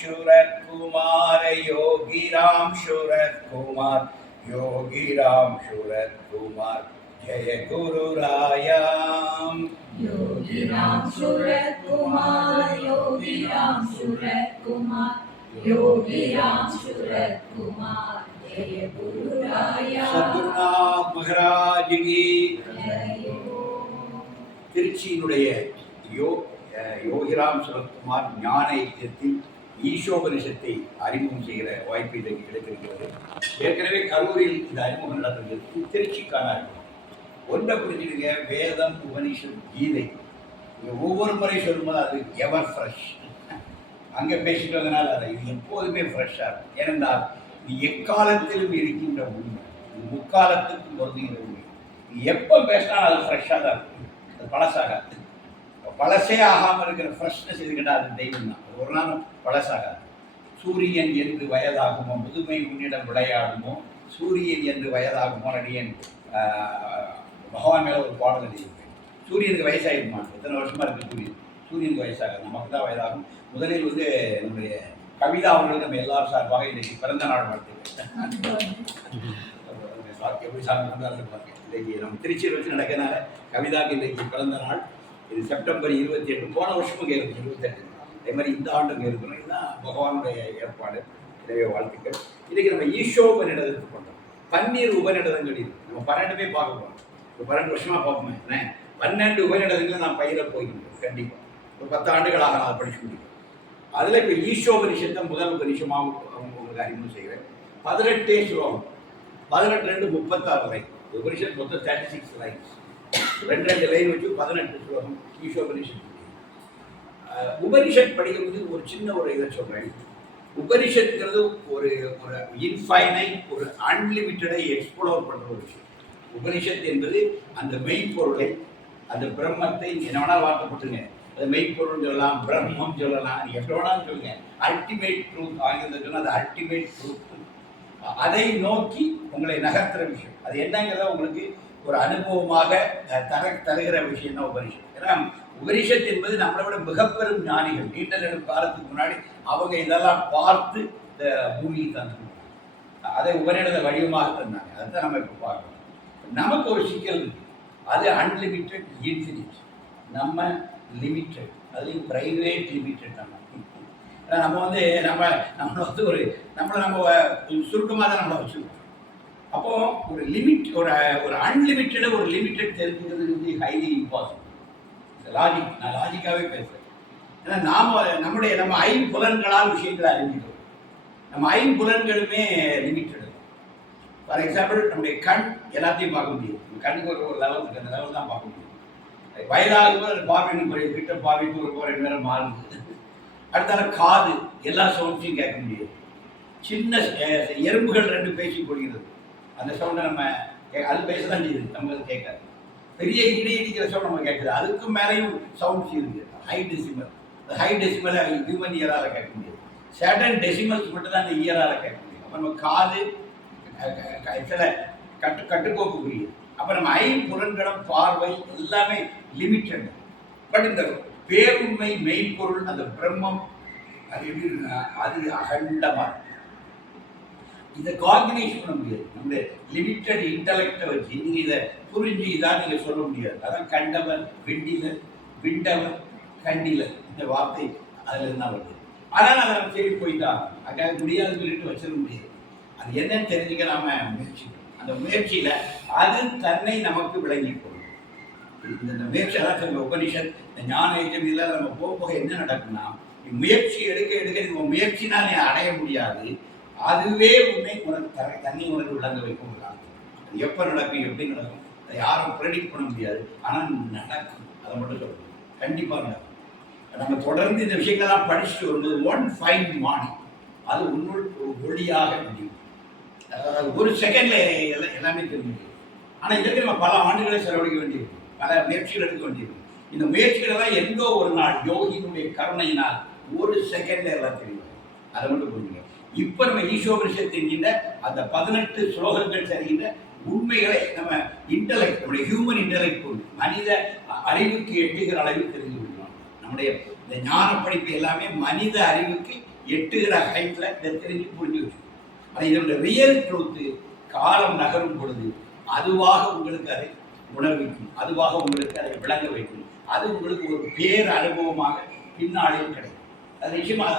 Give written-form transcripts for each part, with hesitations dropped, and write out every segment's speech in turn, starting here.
सूरत कुमार योगी राम सूरत कुमार योगी राम सूरत कुमार जय गुरु रायाम योगी राम सूरत कुमार योगी राम सूरत कुमार योगी राम सूरत कुमार जय गुरु रायाम सद्गुरुनाथ महाराज की திருச்சியினுடைய யோகிராம் சுரத்குமார் ஞான யஜ்ஞத்தில் ஈசோபனிஷத்தை அறிமுகம் செய்கிற வாய்ப்பு இன்றைக்கு கிடைத்திருக்கிறது. ஏற்கனவே கரூரில் இந்த அறிமுகம் நடந்திருக்கிறது. திருச்சிக்கான அறிமுகம் ஒன்றை புரிஞ்சுடுங்க, வேதம் உபனிஷத் கீதை ஒவ்வொரு முறை சொல்லும்போது அது எவர் ஃப்ரெஷ். அங்கே பேசிட்டு வந்தனால அதை இது எப்போதுமே ஃப்ரெஷ்ஷாக இருக்கும். ஏனென்றால் இது எக்காலத்திலும் இருக்கின்ற உண்மை, இது முக்காலத்துக்கும் வருகின்ற உண்மை. எப்போ பேசினாலும் அது ஃப்ரெஷ்ஷாக தான் இருக்கும், அது பழசாகாது. பழசே ஆகாமல் இருக்கிற ஃப்ரெஷ்னஸ் இதுக்கிட்ட அது தெய்வம் தான், ஒரு நாளும் பழசாகாது. சூரியன் என்று வயதாகுமோ முதுமை உன்னிடம் விளையாடுமோ, சூரியன் என்று வயதாகுமோ அடியன் பகவான் மேலே ஒரு பாடல் எழுதியிருப்பேன். சூரியனுக்கு வயசாகிருமா, எத்தனை வருஷமாக இருக்குது சூரியனுக்கு வயசாகாது, நமக்கு தான் வயதாகும். முதலில் நம்முடைய கவிதா அவர்களுக்கு நம்ம எல்லாரும் சார்பாக இன்றைக்கி பிறந்த நாள் வாழ்த்துக்கள். எப்படி சாமி இருப்பாங்க. இன்றைக்கி நம்ம திருச்சியில் வச்சு நடக்கிறனால கவிதாக்கு இன்றைக்கி பிறந்த நாள். இது செப்டம்பர் 28, போன வருஷமும் கேட்கும் 28, அதே மாதிரி இந்த ஆண்டும் கேட்கணும். இதுதான் பகவானுடைய ஏற்பாடு. எனவே வாழ்த்துக்கள். இன்றைக்கி நம்ம ஈஷோபனிடத்துக்கு பண்ணுறோம். பன்னீர் உபநிடதங்கள் இது நம்ம 12 பார்க்க போகிறோம். ஒரு 12 வருஷமாக பார்ப்போமே என்ன, 12 உபநிடதங்களை நான் பயிர போயிருக்கேன். கண்டிப்பாக ஒரு 10 ஆண்டுகளாக நான் அதை படிச்சு முடியும். அதில் இப்போ ஈஷோபனிஷத்தை முதல் உபனிஷமாக உங்களுக்கு அறிமுகம் செய்கிறேன். 18 ஸ்லோகம், 18-36 லைன். உபனிஷத் மொத்தம் 36 லைன்ஸ், 2 லைன் வச்சு 18 ஸ்லோகம் ஈஷோபனிஷத். உபனிஷத் படிக்கிறது ஒரு சின்ன ஒரு இதை சொல்கிறேன். உபனிஷத்துங்கிறது ஒரு ஒரு இன்ஃபைனைட், ஒரு அன்லிமிட்டடை எக்ஸ்ப்ளோர் பண்ணுற ஒரு விஷயம். உபனிஷத் என்பது அந்த மெய்ப்பொருளை, அந்த பிரம்மத்தை என்ன வேணாலும் வார்த்தைப்பட்டுங்க, அது மெய்ப்பொருள் சொல்லலாம், பிரம்மம் சொல்லலாம், நீங்கள் எப்படி வேணாலும் சொல்லுங்க. அல்டிமேட் ட்ரூத் ஆங்கிலத்தில் சொன்னால் அது அல்டிமேட் ட்ரூத். அதை நோக்கி உங்களை நகர்த்துற விஷயம். அது என்னங்கிறத உங்களுக்கு ஒரு அனுபவமாக தருகிற விஷயம் தான் உபனிஷத். ஏன்னா உபனிஷத் என்பது நம்மளை விட மிகப்பெரும் ஞானிகள் நீண்ட நெடும் காலத்துக்கு முன்னாடி அவங்க இதெல்லாம் பார்த்து இந்த பூமியை தந்தாங்க. அதை உபநிடத வடிவமாக தந்தாங்க. அதுதான் நம்ம இப்போ பார்க்கணும். நமக்கு ஒரு சிக்கல் இருக்கு, அது அன்லிமிட்டெட் இன்ஃபினிட், நம்ம லிமிட்டட், அதுலேயும் ப்ரைவேட் லிமிட்டட். நம்ம நம்மளை ஒரு நம்மளை சுருக்கமாக தான் நம்மளை வச்சுருக்கோம். அப்போது ஒரு லிமிட், ஒரு அன்லிமிட்டடு ஒரு லிமிட்டட் தெரிஞ்சுக்கிறது ஹைலி இம்பாசிபிள். லாஜிக், நான் லாஜிக்காகவே பேசுகிறேன். ஏன்னா நம்ம ஐம்புலன்களால் விஷயங்களை அறிஞ்சிக்கிறோம். நம்ம ஐம்புலன்களுமே லிமிட்டடு. ஃபார் எக்ஸாம்பிள், நம்முடைய கண் எல்லாத்தையும் பார்க்க முடியும். கண்ணுக்கு ஒரு லெவல் இருக்குது, அந்த லெவல் தான் பார்க்க முடியும். வயதாகும்போது அது பார்வைன்னு குறையும், கிட்ட பார்வைக்கு ஒரு 2 நேரம் மாறுது. அடுத்தால காது எல்லா சவுண்ட்ஸையும் கேட்க முடியாது. சின்ன எறும்புகள் 2 பேசி கொள்கிறது, அந்த சவுண்டை நம்ம அது பேச தான் செய்யுது, நம்ம அது கேட்காது. பெரிய இடி இடிக்கிற சவுண்ட் நம்ம கேட்குது, அதுக்கு மேலேயும் சவுண்ட்ஸ் இருக்குது. ஹை டெசிமல், அந்த ஹை டெசிமலை ஹியூமன் இயரால் கேட்க முடியாது. சர்டன் டெசிமல்ஸ் மட்டும் தான் அந்த இயரால் கேட்க முடியும். அப்போ நம்ம காது சில கட்டுக்கோப்பு புரியுது. அப்போ நம்ம ஐம்புலன்களும் பார்வை எல்லாமே லிமிட்டட். பட் இந்த பேருண்மை மெய்ப்பொருள் அந்த பிரம்மம் அது எப்படி இருக்குன்னா அது அகண்டமாக. இதை கார்டினேஷன் பண்ண முடியாது. நம்முடைய லிமிட்டட் இன்டலெக்டை வச்சு நீங்கள் இதை புரிஞ்சு இதான் நீங்கள் சொல்ல முடியாது. அதான் கண்டவர் வெண்டிலர், விண்டவர் கண்டிலர், இந்த வார்த்தை அதில் இருந்தால் வருது. ஆனால் அதை நம்ம தேடி போய்தான் அங்கே முடியாதுன்னு சொல்லிட்டு வச்சிட முடியாது. அது என்னன்னு தெரிஞ்சுக்க நாம முயற்சிக்கணும். அந்த முயற்சியில் அது தன்னை நமக்கு விளங்கி போடும். இந்த முயற்சி அதான் உபனிஷத், இந்த ஞான யஜ்ஞம் இதில் நம்ம போக என்ன நடக்கும்னா, முயற்சி எடுக்க உன் முயற்சினால் நீ அடைய முடியாது. அதுவே உனக்கு தண்ணி உனக்கு விளங்க வைக்கும். அது எப்போ நடக்கும், எப்படி நடக்கும், அதை யாரும் ப்ரெடிக்ட் பண்ண முடியாது. ஆனால் நடக்கும், அதை மட்டும் சொல்லணும். கண்டிப்பாக நடக்கும். நம்ம தொடர்ந்து இந்த விஷயங்கள்லாம் படிச்சுட்டு வரும்போது ஒன் ஃபைன் மார்னிங் அது உன்னுள் ஒரு ஒளியாக முடியும். ஒரு செகண்ட்ல எல்லாமே தெரிஞ்சுக்கும். ஆனால் இதற்கு நம்ம பல ஆண்டுகளை செலவழிக்க வேண்டியிருக்கும், பல முயற்சிகள் எடுக்க வேண்டியிருக்கும். இந்த முயற்சிகளெல்லாம் எங்கோ ஒரு நாள் யோகியினுடைய கருணையினால் ஒரு செகண்ட்ல எல்லாம் தெரியும். அதை மட்டும் புரிஞ்சுங்க. இப்போ நம்ம ஈஷோபனிஷத் என்கின்ற அந்த 18 ஸ்லோகங்கள் சரிகின்ற உண்மைகளை நம்ம இன்டலெக்ட், நம்முடைய ஹியூமன் இன்டலெக்ட் மனித அறிவுக்கு எட்டுகிற அளவில் தெரிந்து கொள்ளலாம். நம்முடைய இந்த ஞான படிப்பு எல்லாமே மனித அறிவுக்கு எட்டுகிற ஹைட்ல தெரிஞ்சு புரிஞ்சு வச்சுக்கணும். ஆனால் இதனுடைய ரியல் ட்ரூத்து காலம் நகரும் பொழுது அதுவாக உங்களுக்கு அதை உணர்விக்கும், அதுவாக உங்களுக்கு அதை விளங்க வைக்கும். அது உங்களுக்கு ஒரு பேர் அனுபவமாக பின்னாளில் கிடைக்கும். அது நிச்சயமாக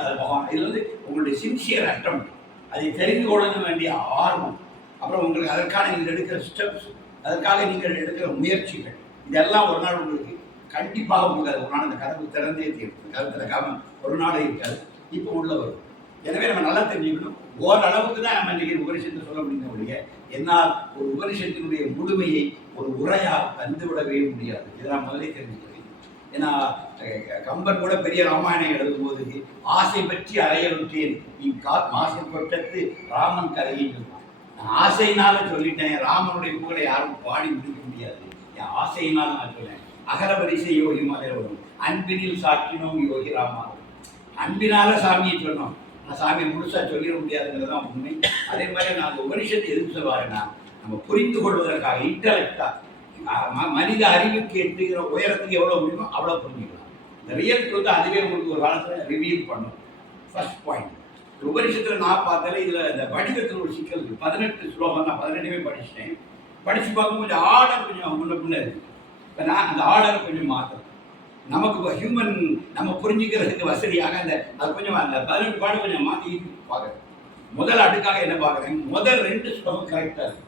இது வந்து உங்களுடைய சின்சியர் அட்டம், அதை தெரிந்து கொள்ள வேண்டிய ஆர்வம், அப்புறம் உங்களுக்கு அதற்கான நீங்கள் எடுக்கிற ஸ்டெப்ஸ், அதற்காக நீங்கள் எடுக்கிற முயற்சிகள், இதெல்லாம் ஒரு நாள் உங்களுக்கு கண்டிப்பாக உங்களுக்கு ஒரு நாள் அந்த கதவு திறந்தே தீர்க்கும். கதவு திறக்காம ஒரு நாள் இருக்காது. இப்போ உள்ள வரும். எனவே நம்ம நல்லா தெரிஞ்சுக்கணும். ஓரளவுக்கு தான் நம்ம இன்னைக்கு உபனிஷத்தை சொல்ல முடியும் ஒழிய என்னால் ஒரு உபனிஷத்தினுடைய முழுமையை ஒரு உரையாக தந்துவிடவே முடியாது. இதை நான் முதலே தெரிஞ்சுக்கிறேன். ஏன்னா கம்பன் கூட பெரிய ராமாயணம் எழுதும் போது ஆசை பற்றி அறையவிட்டேன் நீ ஆசை கொட்டத்து ராமன் கதையை சொல்லுவான். நான் ஆசையினால சொல்லிட்டேன், ராமனுடைய புகழை யாரும் பாடி முடிக்க முடியாது. என் ஆசையினால் நான் சொல்லேன். அகர வரிசை யோகி மாதிரி வரும். அன்பினில் சாற்றினோம் யோகி ராமா. அன்பினால சாமியை சொன்னோம், நான் சாமியை முழுசா சொல்லிட முடியாதுங்கிறது தான் உண்மை. அதே மாதிரி நான் உபனிஷத்தை எதுக்கு சொல்வாருன்னா, நம்ம புரிந்து கொள்வதற்காக இன்டலெக்டா மனித அறிவுக்கு எட்டுகிற உயரத்துக்கு எவ்வளோ முடியுமோ அவ்வளோ புரிஞ்சுக்கலாம். இந்த ரியல் ட்ரூத் அதுவே உங்களுக்கு ஒரு காலத்தில் ரிவீல் பண்ணும். First point. உபனிஷத்தில் நான் பார்த்தாலே இதில் இந்த வடிவத்தில் ஒரு சிக்கல் இருக்குது. 18 ஸ்லோகம் நான் 18மே படிச்சுட்டேன். படித்து பார்க்கும் கொஞ்சம் ஆர்டர் கொஞ்சம் முன்ன இருக்குது. இப்போ நான் அந்த ஆர்டரை கொஞ்சம் மாற்றேன். நமக்கு இப்போ ஹியூமன் நம்ம புரிஞ்சுக்கிறதுக்கு வசதியாக அது கொஞ்சம் அந்த 18 பாடு கொஞ்சம் மாற்றி பார்க்குறேன். முதல் அடுக்காக என்ன பார்க்குறேன், முதல் 2 ஸ்லோகம் கரெக்டாக இருக்கு.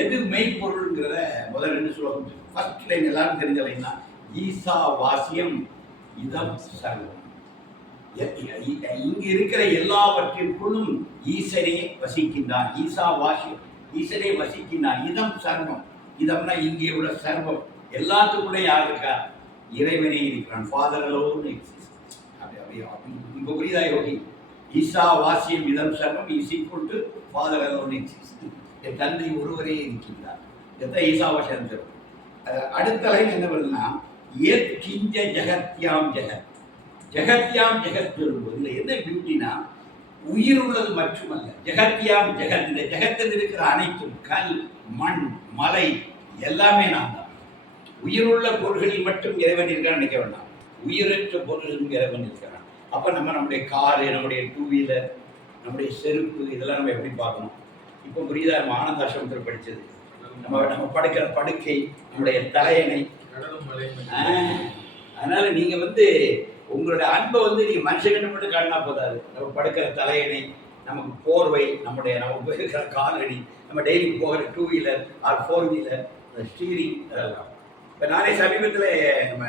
எது மெய்ப்பொருள்ங்கிறத முதல் 2 ஸ்லோகம். ஃபர்ஸ்ட் லைன் எல்லாரும் தெரிஞ்ச லைன் தான், ஈசா வாசியம் இதம் சர்வம். இங்கு இருக்கிற எல்லாவற்றிற்குள்ளும் ஈசனே வசிக்கின்றான். ஈசா வாசியம், ஈசனே வசிக்கின்றான். இதம் சர்வம், இதம்னா இங்கே உள்ள சர்வம், எல்லாத்துக்குள்ளே யார் இருக்கா, இறைவனே இருக்கிறான். Father alone exist. இப்போ புரியுதா யோகி? ஈசா வாசியம் இதம் சர்வம் is equal to father alone exist. என் தந்தை ஒருவரே இருக்கின்றார். எத்தனை ஈசாவாசம் தரும். அடுத்த லைன் என்ன வருதுன்னா, ஏத் கிஞ்ச ஜெகத்யாம் ஜெகத். ஜெகத்யாம் ஜெகத் வரும்போது இதில் என்ன பியூட்டினா, உயிர் உள்ளது மட்டுமல்ல, ஜெகத்யாம் ஜெகத், இந்த ஜெகத்தில் இருக்கிற அனைத்தும் கல் மண் மலை எல்லாமே நான் தான். உயிருள்ள பொருள்களில் மட்டும் இறைவன் இருக்கான்னு நினைக்க வேண்டாம், உயிரற்ற பொருள்களும் இறைவன் இருக்கிறான். அப்போ நம்முடைய காரு, நம்முடைய 2 வீலர், நம்முடைய செருப்பு, இதெல்லாம் நம்ம எப்படி பார்க்கணும்? இப்போ புரியுதா? நம்ம ஆனந்தாசிரமத்தில் படித்தது, நம்ம படுக்கிற படுக்கை, நம்முடைய தலையணை. அதனால நீங்க உங்களுடைய அன்பை நீங்க மனுஷங்கிட்ட மட்டும் காட்டினா போதாது. நம்ம படுக்கிற தலையணை, நமக்கு போர்வை, நம்ம உபயோகிக்கிற காலணி, நம்ம டெய்லி போகிற 2 வீலர் ஆர் 4 வீலர், ஸ்டீரிங், அதெல்லாம். இப்போ நானே சமீபத்தில் நம்ம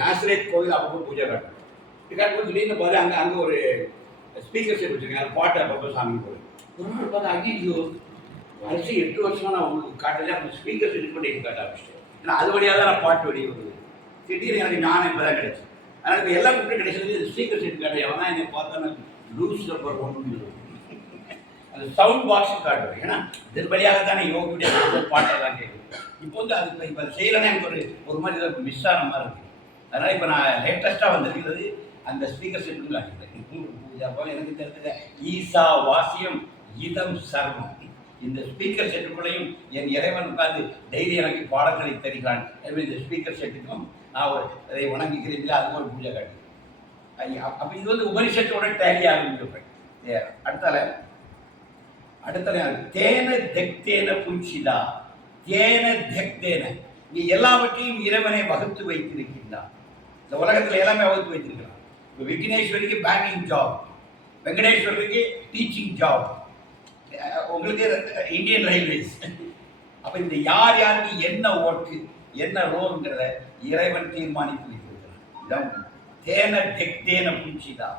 நாசரேத் கோவில் அப்பப்போ பூஜை காட்டுறேன். காட்டும்போது திடீர்னு பார்த்து அங்கே ஒரு ஸ்பீக்கர் செட் வச்சுருக்கேன். அது பாட்டு அப்பப்போ சாமி போகுது. ஒரு நாள் பார்த்தா ஐயோ, வருஷம் 8 வருஷமாக நான் உங்களுக்கு காட்டல, அந்த ஸ்பீக்கர் செட் பண்ணி காட்ட ஆரம்பிச்சிட்டேன். ஏன்னா அது வழியாக தான் நான் பாட்டு வெளியே வருது. திடீர்னு எனக்கு ஞானம் இப்போ தான் கிடைச்சி. ஆனால் இப்போ எல்லாம் கூப்பிட்டு கிடைச்சது ஸ்பீக்கர் செட் காட்ட. எவனா என்னை பார்த்தா லூஸ் நம்பர் 1 அந்த சவுண்ட் பாக்ஸ் காட்டுவேன். ஏன்னா இதன் வழியாக தானே யோகியுடைய பாட்டெல்லாம் கேட்குது. இப்போ அது இப்போ செய்யலைன்னா எனக்கு ஒரு மாதிரி ஏதாவது மிஸ் ஆன மாதிரி இருக்குது. அதனால் இப்போ நான் லேட்டஸ்ட்டாக வந்திருக்கிறது அந்த ஸ்பீக்கர் செட்டுக்கு ஆகிட்டேன். எனக்கு தெரிஞ்ச ஈசா வாசியம் இதம் சர்வம், இந்த ஸ்பீக்கர் செட்டுக்குள்ளையும் என் இறைவன் உட்கார்ந்து டெய்லி எனக்கு பாடங்களை தருகிறான். எனவே இந்த ஸ்பீக்கர் செட்டுக்கும் நான் அதை வணங்குகிறீங்களா, அதுக்கு ஒரு பூஜை காட்டு. அப்போ இது உபனிஷத்தோட டேலி ஆரம்பிச்சிருப்பேன். அடுத்த தேன தெக்தேன புஞ்சிதா, தேன தெக்தேன, நீ எல்லாவற்றையும் இறைவனை வகுத்து வைத்திருக்கின்றான். இந்த உலகத்தில் எல்லாமே வகுத்து வைத்திருக்கிறான். இப்போ விக்னேஸ்வரிக்கு பேங்கிங் ஜாப், வெங்கடேஸ்வரருக்கு டீச்சிங் ஜாப், உங்களுக்கு இந்தியன் ரயில்வேஸ். அப்போ இந்த யார் யாருக்கு என்ன ஒர்க்கு என்ன ரோல்ங்கிறத இறைவன் தீர்மானித்து வைத்திருக்கிறான். தேன தெக்தேன புஞ்சிதா,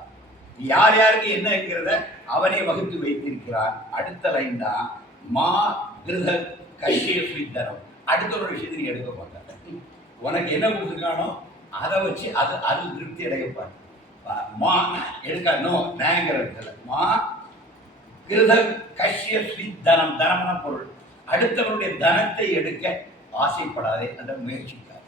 யார் யாருக்கு என்னங்கிறத அவனே வகுத்து வைத்திருக்கிறான். அடுத்த லைன் தான் மா கிருத கைஷேஸ்வரித்தனம். அடுத்த ஒரு விஷயத்தை நீ எடுக்க மாட்டாங்க. உனக்கு என்ன கொடுத்துருக்கானோ அதை வச்சு அது திருப்தி அடையப்பாரு. மா எடுக்கணும் நேங்கிறது மா கிருத கஷ்யஸ்வி தனம், தனம்னா பொருள். அடுத்தவனுடைய தனத்தை எடுக்க ஆசைப்படாதே, அந்த முயற்சிக்காது.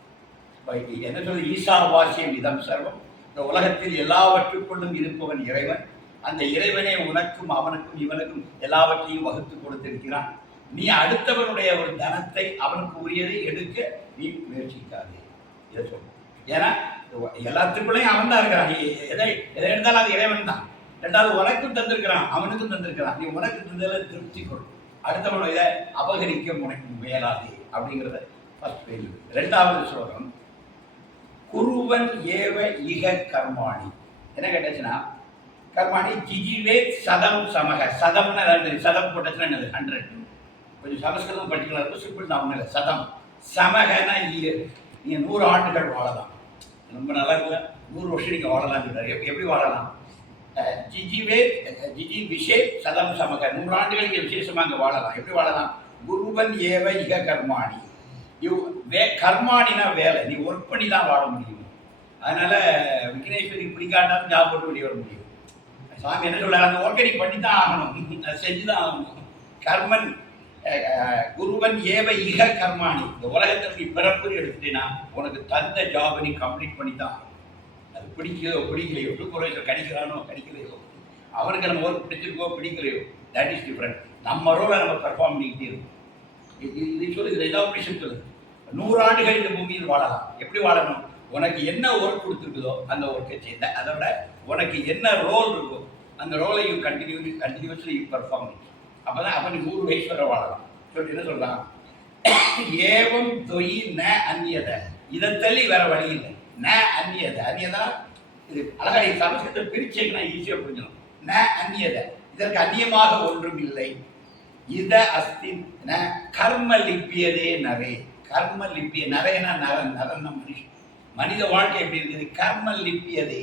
என்ன சொல்லி ஈசா வாசியம் இதம் சர்வம், இந்த உலகத்தில் எல்லாவற்றுக்குள்ளும் இருப்பவன் இறைவன். அந்த இறைவனே உனக்கும் அவனுக்கும் இவனுக்கும் எல்லாவற்றையும் வகுத்து கொடுத்திருக்கிறான். நீ அடுத்தவனுடைய ஒரு தனத்தை அவனுக்கு உரியதை எடுக்க நீ முயற்சிக்காதே, இதை சொல்ல. ஏன்னா எல்லாத்துக்குள்ளேயும் அவன் தான் இருக்கிறான். நீ எதை எதை எடுத்தாலும் அது இறைவன் தான். ரெண்டாவது உனக்கும் தந்திருக்கிறான், அவனுக்கும் தந்திருக்கிறான். நீ உனக்கு தந்ததில் திருப்தி கொள், அடுத்தவன் இதை அபகரிக்க உனக்கு முயலாதே அப்படிங்கிறத ஃபர்ஸ்ட் பேர். ரெண்டாவது ஸ்லோகம் குருவன் ஏவ இக கர்மாணி. என்ன கேட்டாச்சுன்னா கர்மாணி ஜிஜிவே சதம் சமக. சதம்னா சதம் போட்டாச்சுன்னா என்னது 100. கொஞ்சம் சமஸ்கிருதம் படிக்கலாம் இருக்கும், சிம்பிள் தான் ஒன்றும் இல்லை. சதம் சமகனா நீ 100 ஆண்டுகள் வாழலாம். ரொம்ப நல்லா இருக்குல்ல, 100 வருஷம் நீங்கள் வாழலாம் சொல்றாரு. எப்படி வாழலாம்? ஜிஜிவே ஜிஜி விஷே சதம் சமக, 100 ஆண்டுகள் இங்கே விசேஷமாக அங்கே வாழலாம். எப்படி வாழலாம்? குருவன் ஏவ இக கர்மாணி. கர்மானினா வேலை, நீ ஒர்க் பண்ணி தான் வாழ முடியும். அதனால விக்னேஸ்வரி பிடிக்காட்டாலும் ஜாப் போட்டு வெளியே வர முடியும். சாமி என்ன சொல்றாரு? அந்த ஒர்க்கை நீ பண்ணி தான் ஆகணும், செஞ்சு தான் ஆகணும். கர்மன் குருவன் ஏவ இக கர்மாணி. இந்த உலகத்தில் நீ பிறப்பு எடுத்துட்டீங்கன்னா உனக்கு தந்த ஜாபை நீ கம்ப்ளீட் பண்ணி தான். அது பிடிக்கலையோ, சூப்பர்வைசர் கிடைக்கிறானோ கிடைக்கலையோ, அவனுக்கு நம்ம ஒர்க் பிடிச்சிருக்கோ பிடிக்கலையோ, தட் இஸ் டிஃப்ரெண்ட். நம்ம ரோலை நம்ம பெர்ஃபார்ம் பண்ணிக்கிட்டே இருக்கும். இது சொல்லுது, எதாபரேஷன் சொல்லுது. 100 ஆண்டுகள் இந்த பூமியில் வாழலாம். எப்படி வாழணும்? உனக்கு என்ன ஒர்க் கொடுத்துருக்குதோ அந்த ஒர்க்கை செய்த, அதோட உனக்கு என்ன ரோல் இருக்கோ அந்த ரோலை யூ கண்டினியூஸ்லி யூ பெர்ஃபார்ம். அப்போதான் அப்போ நீ 100 வயசு வரை வாழலாம். சொல்லிட்டு என்ன சொல்கிறான்? ஏவம் தொயி ந அந்நியத. இதை தள்ளி வேற வழி இல்லை. ந அந்நியத. அந்நியதா இது அழகா சமஸ்கிருதத்தை பிரிச்சேன்னா ஈஸியாக புரிஞ்சிடும். ந அந்நியத, இதற்கு அந்நியமாக ஒன்றும் இல்லை. இத அஸ்தி கர்ம லிப்பியதே நரே. கர்ம லிப்பிய நரேனா நரன், நரன் மனுஷன். மனித வாழ்க்கை எப்படி இருக்குது? கர்ம லிப்பியதே.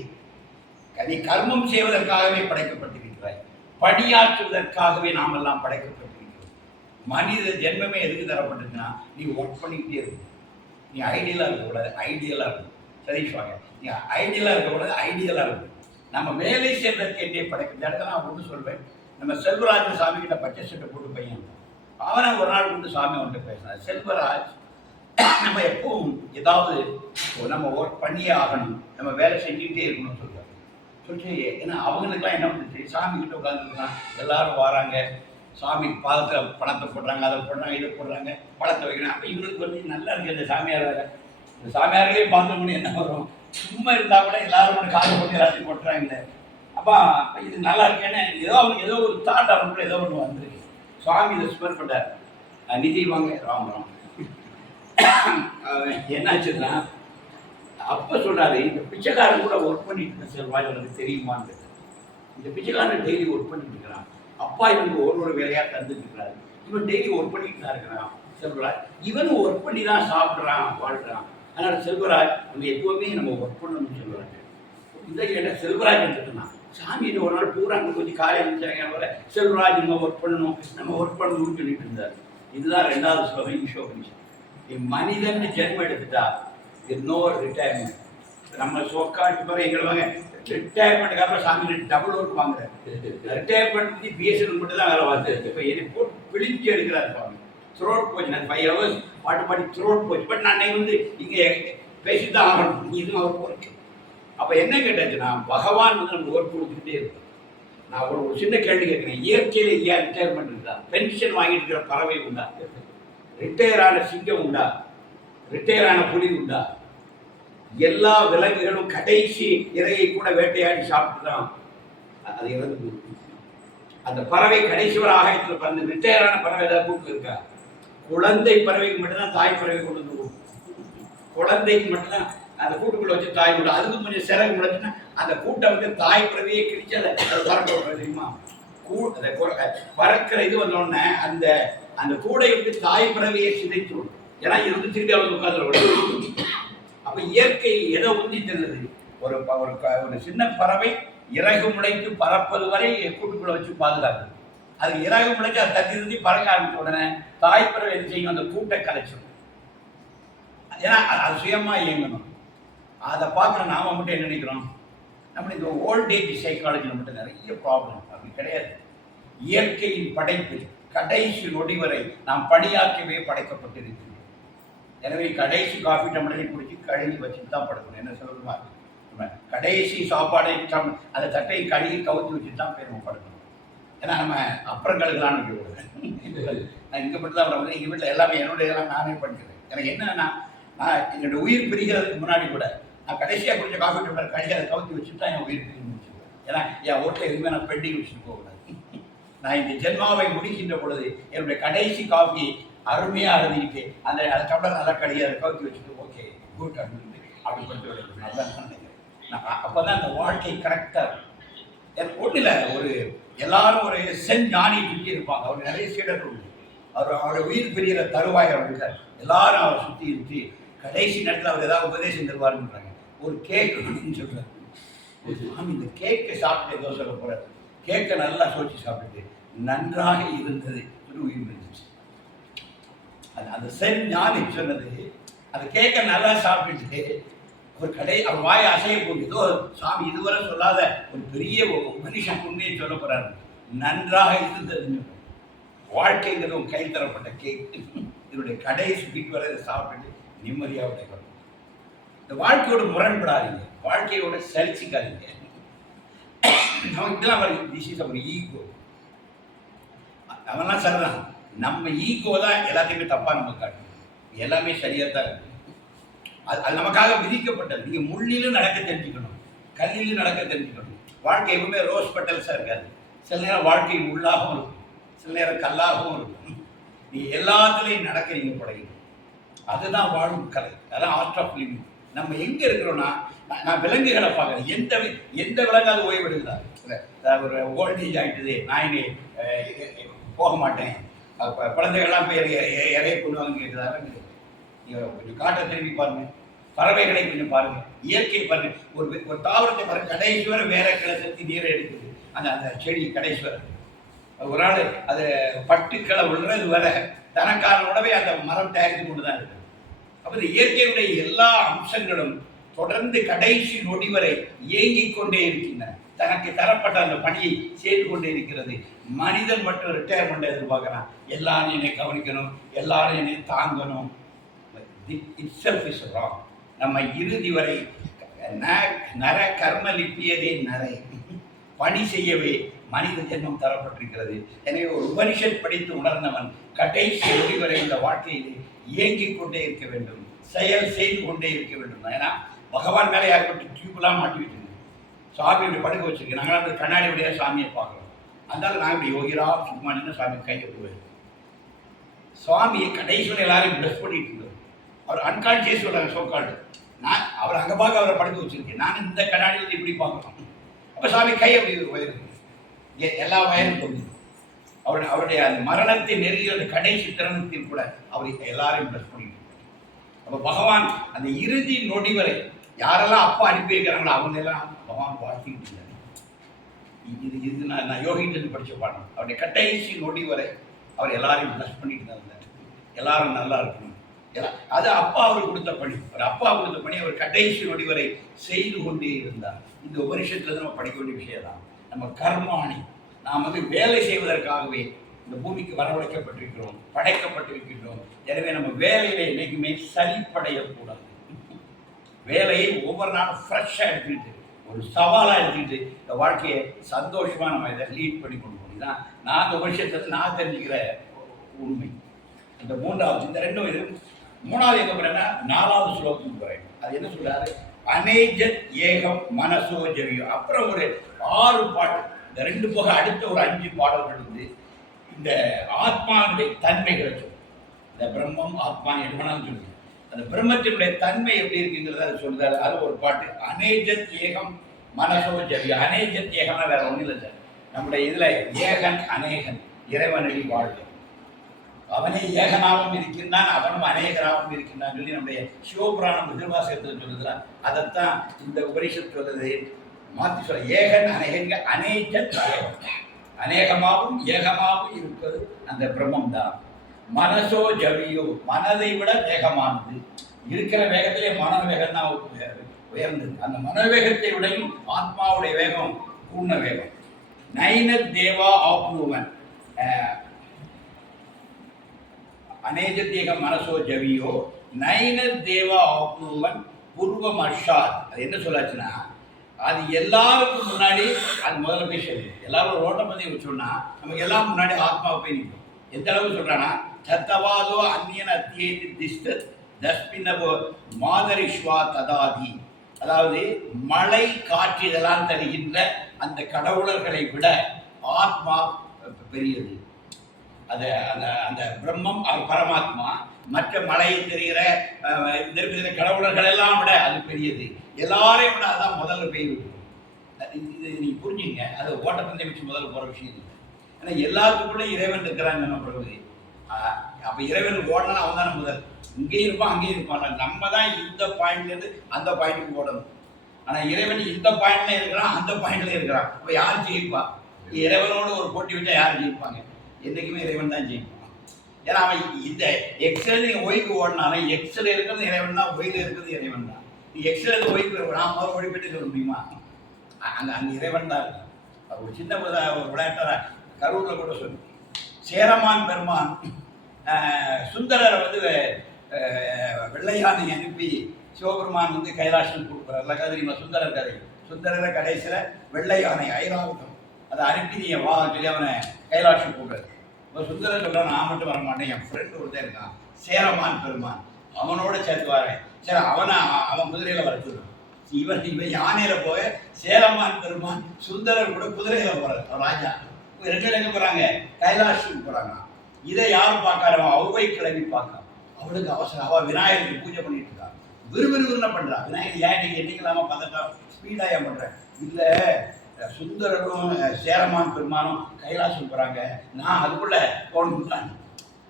நீ கர்மம் செய்வதற்காகவே படைக்கப்பட்டிருக்கிறாய், பணியாற்றுவதற்காகவே நாம் எல்லாம் படைக்கப்பட்டிருக்கிறோம். மனித ஜென்மமே எதுக்கு தரப்பட்டிருக்குன்னா நீ ஒர்க் பண்ணிக்கிட்டே இருக்கும். நீ ஐடியலாக இருக்கக்கூடாது, ஐடியலாக இருக்கும். சதீஷ்வாங்க, நீ ஐடியலாக இருக்கக்கூடாது, ஐடியலாக இருக்கும். நம்ம வேலை செய்வதற்கே படைக்க. இந்த இடத்துல நான் ஒன்று சொல்வேன். நம்ம செல்வராஜ் சாமி கிட்ட பச்சை சட்டை போட்டு பையன், அவனை ஒரு நாள் கொண்டு சாமி அவன்கிட்ட பேசினார். செல்வராஜ், நம்ம எப்பவும் ஏதாவது நம்ம ஒர்க் பண்ணியே ஆகணும், நம்ம வேலை செஞ்சுக்கிட்டே இருக்கணும்னு சொல்றாரு. சொல்லிட்டு ஏன்னா அவங்களுக்குலாம் என்ன பண்ணுச்சு, சாமி கிட்ட உட்காந்துருக்கான், எல்லாரும் வராங்க, சாமி பாதத்தில் பணத்தை போடுறாங்க, அதை போடுறாங்க, இதை போடுறாங்க, பழத்தை வைக்கிறாங்க. அப்போ இவங்களுக்கு வந்து நல்லா இருக்கு இந்த சாமியார் வேலை. இந்த சாமியார்களே பார்த்தோம்னு என்ன வரும்? சும்மா இருந்தால் கூட எல்லாரும் காலை போட்டு எல்லாத்தையும் போட்டுறாங்களே. அப்போ இது நல்லா இருக்கேன்னு ஏதோ ஒரு தாட் அவனுக்குள்ள ஏதோ ஒன்று வந்துருக்கு. சுவாமி இதை ஸ்மெல் பண்ணுறார். நிதி வாங்க ராம் என்னாச்சுன்னா அப்போ சொல்கிறாரு, இந்த பிச்சைக்காரன் கூட ஒர்க் பண்ணிட்டு இருக்க செல்வாய் உனக்கு தெரியுமான்னு. இந்த பிச்சைக்காரன் டெய்லி ஒர்க் பண்ணிட்டு இருக்கிறான். அப்பா இவனுக்கு ஒரு வேலையாக தந்துட்டு இருக்கிறாரு. இவன் டெய்லி ஒர்க் பண்ணிட்டு தான் இருக்கிறான். செல்வராஜ் இவனும் ஒர்க் பண்ணி தான் சாப்பிட்றான், வாழ்கிறான். அதனால் செல்வராஜ் நம்ம எப்போவுமே நம்ம ஒர்க் பண்ணணும்னு சொல்லுவாங்க. இந்த கேட்ட செல்வராஜ் எடுத்துக்கலாம். சாமியை ஒரு நாள் பூரா அங்கே கொஞ்சம் காலையில் இருந்துச்சாங்க, செல்வராஜ் நம்ம ஒர்க் பண்ணணும்னு சொல்லிட்டு இருந்தார். இதுதான் 2வது ஸ்லோகம் ஈஷோபனிஷம். மனிதன் ஜென்மம் எடுத்துட்டா நோ ரிட்டையர்மெண்ட். நம்ம சோக்காட்டு பிறகு எங்களுவாங்க ரிட்டையர்மெண்ட்டுக்கு அப்புறம் சாமி டபுள் ஒர்க் வாங்குறாரு. ரிட்டையர்மெண்ட் பற்றி பிஎஸ்எல் மட்டும் தான் வேலை பார்த்து இப்போ என்னை போட்டு பிழிஞ்சு எடுக்கிறார் சுவாமி. த்ரோட் போச்சு, நான் 5 hours பாட்டு த்ரோட் போச்சு. பட் நான் வந்து இங்கே பேசிட்டு தான் ஆகணும், இதுவும் அவர் ஒர்க். அப்போ என்ன கேட்டாச்சுன்னா பகவான் வந்து நமக்கு ஒர்க் கொடுத்துக்கிட்டே இருக்கும். நான் ஒரு சின்ன கேள்வி கேட்குறேன், இயற்கையில் ஏன் ரிட்டையர்மெண்ட் இருக்கா? பென்ஷன் வாங்கிட்டு இருக்கிற பறவை உண்டா? ரிட்டையர் ஆன சிங்கம் உண்டா? ரிட்டையர் ஆன புலி உண்டா? எல்லா விலங்குகளும் கடைசி இறையை கூட வேட்டையாடி சாப்பிட்டு தான் அது இறந்து. அந்த பறவை கடைசி வரை ஆகாயத்தில் பறந்து. ரிட்டையர் ஆன பறவை ஏதாவது கூட்டு இருக்கா? குழந்தை பறவைக்கு மட்டும்தான் தாய் பறவை கொண்டு வந்து குழந்தைக்கு மட்டும்தான் அந்த கூட்டுக்குள்ள வச்சு தாய் விடும். அதுக்கு கொஞ்சம் சிறகு முளைச்சுன்னா அந்த கூட்டை வந்து தாய் பறவையை கிழிச்சு அதை பறக்க விடுறது தெரியுமா? பறக்கிற இது வந்தோடனே அந்த அந்த கூடை வந்து தாய் பறவையை சிதைச்சு விடும். ஏன்னா இது வந்து திரும்பி அவங்க உட்காந்து. அப்ப இயற்கை எதை உந்தி தருது? ஒரு சின்ன பறவை இறகு முளைத்து பறப்பது வரை கூட்டுக்குள்ள வச்சு பாதுகாக்குது. அது இறகு முளைச்சு அதை தட்டி தட்டி பறக்க ஆரம்பிச்ச உடனே தாய் பறவை என்ன செய்யும்? அந்த கூட்டை கலைச்சிடும். ஏன்னா அது சுயமா இயங்கணும். அதை பார்க்குற நாம மட்டும் என்ன நினைக்கிறோம்? நம்ம இந்த ஓல்டேஜ் சைக்காலஜியில் மட்டும் நிறைய ப்ராப்ளம். அப்படி கிடையாது. இயற்கையின் படைப்பில் கடைசி நொடி வரை நாம் பணியாக்கவே படைக்கப்பட்டிருக்கிறோம். எனவே கடைசி காஃபி டம்ளரை குடிச்சு கழுவி வச்சுட்டு தான் படுக்கணும். என்ன சொல்லுமா? கடைசி சாப்பாடை அந்த தட்டையை கழுவி கவுத்து வச்சுட்டு தான் போய் நம்ம படுக்கணும். ஏன்னா நம்ம அப்புறங்களுக்கெல்லாம் நினைக்க கூடாது. நான் இங்கே மட்டும் தான் வந்து எங்கள் வீட்டில் எல்லாமே என்னுடைய எல்லாம் நானே பண்ணிக்கிறேன். எனக்கு என்னன்னா, நான் என்னுடைய உயிர் பிரிகிறதுக்கு முன்னாடி கூட நான் கடைசியாக குடிச்ச காஃபி டம்ளர் கடையை கவுத்தி வச்சுட்டு தான் என் உயிர் பிரிஞ்சு. ஏன்னா என் ஓட்டில் எதுவுமே நான் பெண்டிங் வச்சுட்டு போகக்கூடாது. நான் இந்த ஜென்மாவை முடிக்கின்ற பொழுது என்னுடைய கடைசி காஃபி அருமையாக அழுதிக்கிட்டு அந்த டம்ளர் நல்லா கடையை அதை கவுத்தி வச்சுட்டு ஓகே குட் அப்படி கொஞ்சம் நல்லா நினைக்கிறேன். நான் அப்போ தான் அந்த வாழ்க்கை கரெக்டாக இருக்கும். எனக்கு ஒன்றும் இல்லை, ஒரு எல்லாரும் ஒரு ஞானி சுற்றி இருப்பாங்க. அவர் நிறைய சீடர்கள் உண்டு. அவருடைய உயிர் பிரிகிற தருவாய் அவர் இருக்கார். எல்லாரும் அவரை சுற்றி இருந்து கடைசி நேரத்தில் அவர் ஏதாவது உபதேசம் தருவாருன்றாங்க. ஒரு கேக்கு சொல்கிறார். சாமி இந்த கேக்கை சாப்பிட்டு ஏதோ சொல்ல போகிறார். கேக்கை நல்லா சோச்சு சாப்பிட்டு நன்றாக இருந்தது சொல்லி உயிர் பிரிஞ்சிச்சு. அந்த ஞானி சொன்னது அந்த கேக்கை நல்லா சாப்பிட்டுட்டு ஒரு அவர் வாயை அசைய போகுதோ சாமி இதுவரை சொல்லாத ஒரு பெரிய மனுஷன் உண்மையை சொல்ல போறாரு. நன்றாக இருந்ததுன்னு வாழ்க்கைங்கிறதும் கை தரப்பட்ட கேக். இதனுடைய கடைசி வீட்டு வரை இதை சாப்பிட்டு நிம்மதியாக உடைக்கணும். இந்த வாழ்க்கையோட முரண்படாதீங்க, வாழ்க்கையோட சரிச்சிக்காதீங்க. நமக்கு இதெல்லாம் வருது. This is our ego. அவன்லாம் சரிதான். நம்ம ஈகோ தான் எல்லாத்தையுமே தப்பா நம்ம காட்டும். எல்லாமே சரியாக தான் இருக்கு. அது நமக்காக விதிக்கப்பட்டது. நீங்கள் முள்ளிலும் நடக்க தெரிஞ்சுக்கணும், கல்லிலும் நடக்க தெரிஞ்சுக்கணும். வாழ்க்கை எப்பவுமே ரோஸ் பெட்டல்ஸாக இருக்காது. சில நேரம் வாழ்க்கை முள்ளாகவும் இருக்கும், சில நேரம் கல்லாகவும் இருக்கும். நீங்கள் எல்லாத்துலேயும் நடக்கிறீங்க பழகிடும். அதுதான் வாழும் கலை. அதான் ஆர்ட் ஆஃப் லிவிங். நம்ம எங்கே இருக்கிறோன்னா, நான் விலங்குகளை பார்க்குறேன். எந்த விலங்கு அது ஓய்வெடுக்குதா? ஒரு ஓல்டேஜ் ஆகிட்டுது, நான் இனி போக மாட்டேன், குழந்தைகள்லாம் போய் இறைய கொள்வாங்கன்னு கேட்குறாங்க. நீங்கள் கொஞ்சம் காட்டை திரும்பி பாருங்க, பறவைகளை கொஞ்சம் பாருங்க, இயற்கை பாருங்க. ஒரு தாவரத்தை பாருங்க, கடைசி வரை வேற கிளை செலுத்தி நீரை எடுக்குது. அந்த செடி கடைசி வரை ஒரு நாள் அது பட்டுக்களை விழுறது வர தனக்கான உணவை அந்த மரம் தயாரித்து கொண்டு தான் இருக்குது. அப்போ இந்த இயற்கையுடைய எல்லா அம்சங்களும் தொடர்ந்து கடைசி நொடி வரை இயங்கிக் கொண்டே இருக்கின்றன. தனக்கு தரப்பட்ட அந்த பணியை செய்து கொண்டே இருக்கிறது. மனிதன் மட்டும் ரிட்டையர்மெண்ட் எதிர்பார்க்குறான். எல்லாரும் என்னை கவனிக்கணும், எல்லாரும் என்னை தாங்கணும். itself is wrong. நம்ம இறுதி வரை நர கர்ம லிப்பியதே நரை, பணி செய்யவே மனித ஜென்மம் தரப்பட்டிருக்கிறது. எனவே ஒரு உபனிஷத் படித்து உணர்ந்தவன் கடைசி நொடி வரை இந்த வாழ்க்கையில் இயங்கிக் கொண்டே இருக்க வேண்டும், செயல் செய்து கொண்டே இருக்க வேண்டும். ஏன்னா பகவான் மேலே யாருப்பட்டு டியூப்லாம் மாட்டி விட்டுருங்க, சாமி இப்படி படுக்க வச்சிருக்கேன். நாங்கள் அந்த கண்ணாடி வழியாக சாமியை பார்க்குறோம். அதனால நாங்கள் இப்படி யோகிரா சும்மா நின்று சாமி கையை போயிடுவோம். சுவாமியை கடைசியில் எல்லாரையும் பிளஸ் பண்ணிட்டு இருந்தோம். அவர் அன்கான்சியஸ் சொல்கிறாங்க சோக்கால்டு. நான் அவர் அங்கே பார்க்க அவரை படுக்க வச்சிருக்கேன், நான் இந்த கண்ணாடியில் இப்படி பார்க்கணும். அப்போ சாமி கை அப்படி ஒரு வயிறு எல்லா வயலும் கொண்டு அவருடைய அந்த மரணத்தை நெருங்கிற கடைசி திறனத்தில் கூட அவர் எல்லாரையும் பிளஸ் பண்ணிட்டு. அப்போ பகவான் அந்த இறுதி நொடி வரை யாரெல்லாம் அப்பா அனுப்பி வைக்கிறாங்களோ அவங்களெல்லாம் பகவான் வாழ்த்திக்கிட்டு இருந்தார். இது நான் யோகிட்டு படித்த பாடம். அவருடைய கடைசி நொடி வரை அவர் எல்லாரையும் பிளஸ் பண்ணிட்டு தான் இருந்தார். எல்லாரும் நல்லா இருக்கணும். அது அப்பா அவருக்கு கொடுத்த பணி. அவர் அப்பா கொடுத்த பணி அவர் கடைசி நொடி வரை செய்து கொண்டே இருந்தார். இந்த உபனிஷத்துல நம்ம படிக்க வேண்டிய விஷயம் தான். நம்ம கர்மாணி, நாம் வேலை செய்வதற்காகவே இந்த பூமிக்கு வரவழைக்கப்பட்டிருக்கிறோம், படைக்கப்பட்டிருக்கின்றோம். எனவே நம்ம வேலையில என்றைக்குமே சலிப்படையக்கூடாது. வேலையை ஒவ்வொரு நாளும் ஃப்ரெஷ்ஷாக எடுத்துக்கிட்டு, ஒரு சவாலாக எடுத்துக்கிட்டு இந்த வாழ்க்கையை சந்தோஷமாக நம்ம இதை லீட் பண்ணி கொண்டு போகணும். இதுதான் நான் இந்த வருஷத்தில் நான் தெரிஞ்சுக்கிற உண்மை. இந்த மூன்றாவது, இந்த ரெண்டும் இது மூணாவது எங்கே போகிறேன்னா 4வது ஸ்லோகத்துக்கு போகிறேன். அது என்ன சொல்றாரு? அநேஜத் ஏகம் மனசோ ஜவியம். அப்புறம் ஒரு 6 பாட்டு, இந்த 2 போக அடுத்த ஒரு 5 பாடல்கள் வந்து இந்த ஆத்மாவுடைய தன்மைகளை சொல்லுது. இந்த பிரம்மம் ஆத்மா என்னன்னு சொல்லுது. அந்த பிரம்மத்தினுடைய தன்மை எப்படி இருக்குங்கிறத அது சொல்லுது. அது ஒரு பாட்டு. அநேஜத் ஏகம் மனசோ ஜவியம். அநேஜத் ஏகம்னா வேற ஒன்றும் இல்லை சார். நம்முடைய இதில் ஏகன் அநேகன், இறைவனடி வாழ்க்கை. அவனே ஏகனாகவும் இருக்கின்றான், அவனும் அநேகனாகவும் இருக்கின்றான் சொல்லி நம்முடைய சிவபுராணம் திருவாசகத்தில் சொல்லுகிறான். அதைத்தான் இந்த உபனிஷத் சொல்லுது. மாற்றி சொல்ல ஏகன் அநேகன், அநேஜத் ஏகம். அநேகமாகவும் ஏகமாகவும் இருப்பது அந்த பிரம்மம் தான். மனசோ ஜவியோ, மனதை விட வேகமானது. இருக்கிற வேகத்திலே மனோவேகம் தான் உயர்ந்தது. அந்த மனோவேகத்தை விடையும் ஆத்மாவுடைய வேகம் பூர்ண வேகம். நைன தேவா ஆப்னுவன் அநேஜத்தேக மனசோ ஜவியோ நைன தேவா ஆப்னுவன் பூர்வம் அஷாத். அது என்ன சொல்லாச்சுன்னா, அது எல்லாருக்கும் முன்னாடி அது முதல்ல போய் சொல்லு. எல்லாரும் ரோட்டை பற்றி சொன்னா நமக்கு எல்லாம் முன்னாடி ஆத்மாவை போய் நிற்கும். எந்த அளவுக்கு சொல்றான்னா, சத்தவாதோ அந்நியன் அத்தியேதி திஷ்ட தஸ்பின்னவோ மாதரிஷ்வா ததாதி. அதாவது மழை காற்று இதெல்லாம் தருகின்ற அந்த கடவுளர்களை விட ஆத்மா பெரியது. அது அந்த அந்த பிரம்மம் அது பரமாத்மா மற்ற மலையை தெரிகிற இருக்கிற கடவுளர்கள் எல்லாம் விட அது பெரியது. எல்லாரையும் விட அதான் முதல்ல பெய்யுது. இது நீ புரிஞ்சுங்க. அது ஓட்டப்பந்தய வச்சு முதல்ல போகிற விஷயம் இல்லை. ஏன்னா எல்லாத்துக்குள்ளே இறைவன் இருக்கிறாங்க நம்ம பிறகு. அப்போ இறைவன் ஓடணும் அவன் தானே முதல். இங்கேயும் இருப்பான் அங்கேயும் இருப்பான். நம்ம தான் இந்த பாயிண்ட்லேருந்து அந்த பாயிண்ட்டுக்கு ஓடணும். ஆனால் இறைவன் இந்த பாயிண்ட்ல இருக்கிறான் அந்த பாயிண்ட்ல இருக்கிறான். இப்போ யார் ஜெயிப்பா? இறைவனோடு ஒரு போட்டி வச்சா யார் ஜெயிப்பாங்க? என்றைக்குமே இறைவன் தான் ஜெயிப்பான். ஏன்னா அவன் இந்த எக்ஸல் நீங்கள் ஒய்க்கு ஓடினாலும் எக்ஸல் இருக்கிறது இறைவன் தான், ஒயில் இருக்கிறது இறைவன் தான். நீ எக்ஸல் ஒய்க்கு நான் முதல் ஓடி போயிட்டு இருக்க முடியுமா? அங்கே இறைவன் தான் இருக்கும். ஒரு சின்ன ஒரு விளையாட்டார கரூரில் கூட சொல்லி சேரமான் பெருமான் சுந்தரரை வெள்ளையானை அனுப்பி சிவபெருமான் கைலாசம் கொடுக்குறாரு. கதை சுந்தரர் கதை. சுந்தரரை கடைசியில் வெள்ளை யானை ஐராவதம் அதை அனுப்பி நீ வா சொல்லி அவனை கைலாசம் கூப்பிடுறாரு. இப்போ சுந்தரர் சொல்கிறான், நான் மட்டும் வரமாட்டேன், என் ஃப்ரெண்டு ஒருத்தர் இருக்கான் சேரமான் பெருமான், அவனோட சேர்த்து வரேன். சரி அவன் குதிரையில் வர சொல்லுவான். இவன் யானையில போய் சேரமான் பெருமான் சுந்தரர் கூட குதிரையில போறாரு. ராஜா ரெண்டு பேரும் எங்க போறாங்க? கைலாஷுக்கு போறாங்க. இதை யாரும் பார்க்காரு? அவ்வை கிளம்பி பார்க்க. அவளுக்கு அவசரம். அவ விநாயகருக்கு பூஜை பண்ணிட்டு இருக்கா. விறுவிறுவிறுன்னு பண்றா. விநாயகர் ஏன் நீங்க என்னைக்கலாமா பதட்டம் ஸ்பீடா ஏன் பண்றேன்? இல்ல சுந்தரரும் சேரமான் பெருமானும் கைலாசம் போறாங்க, நான் அதுக்குள்ள போகணும்ட்டாங்க.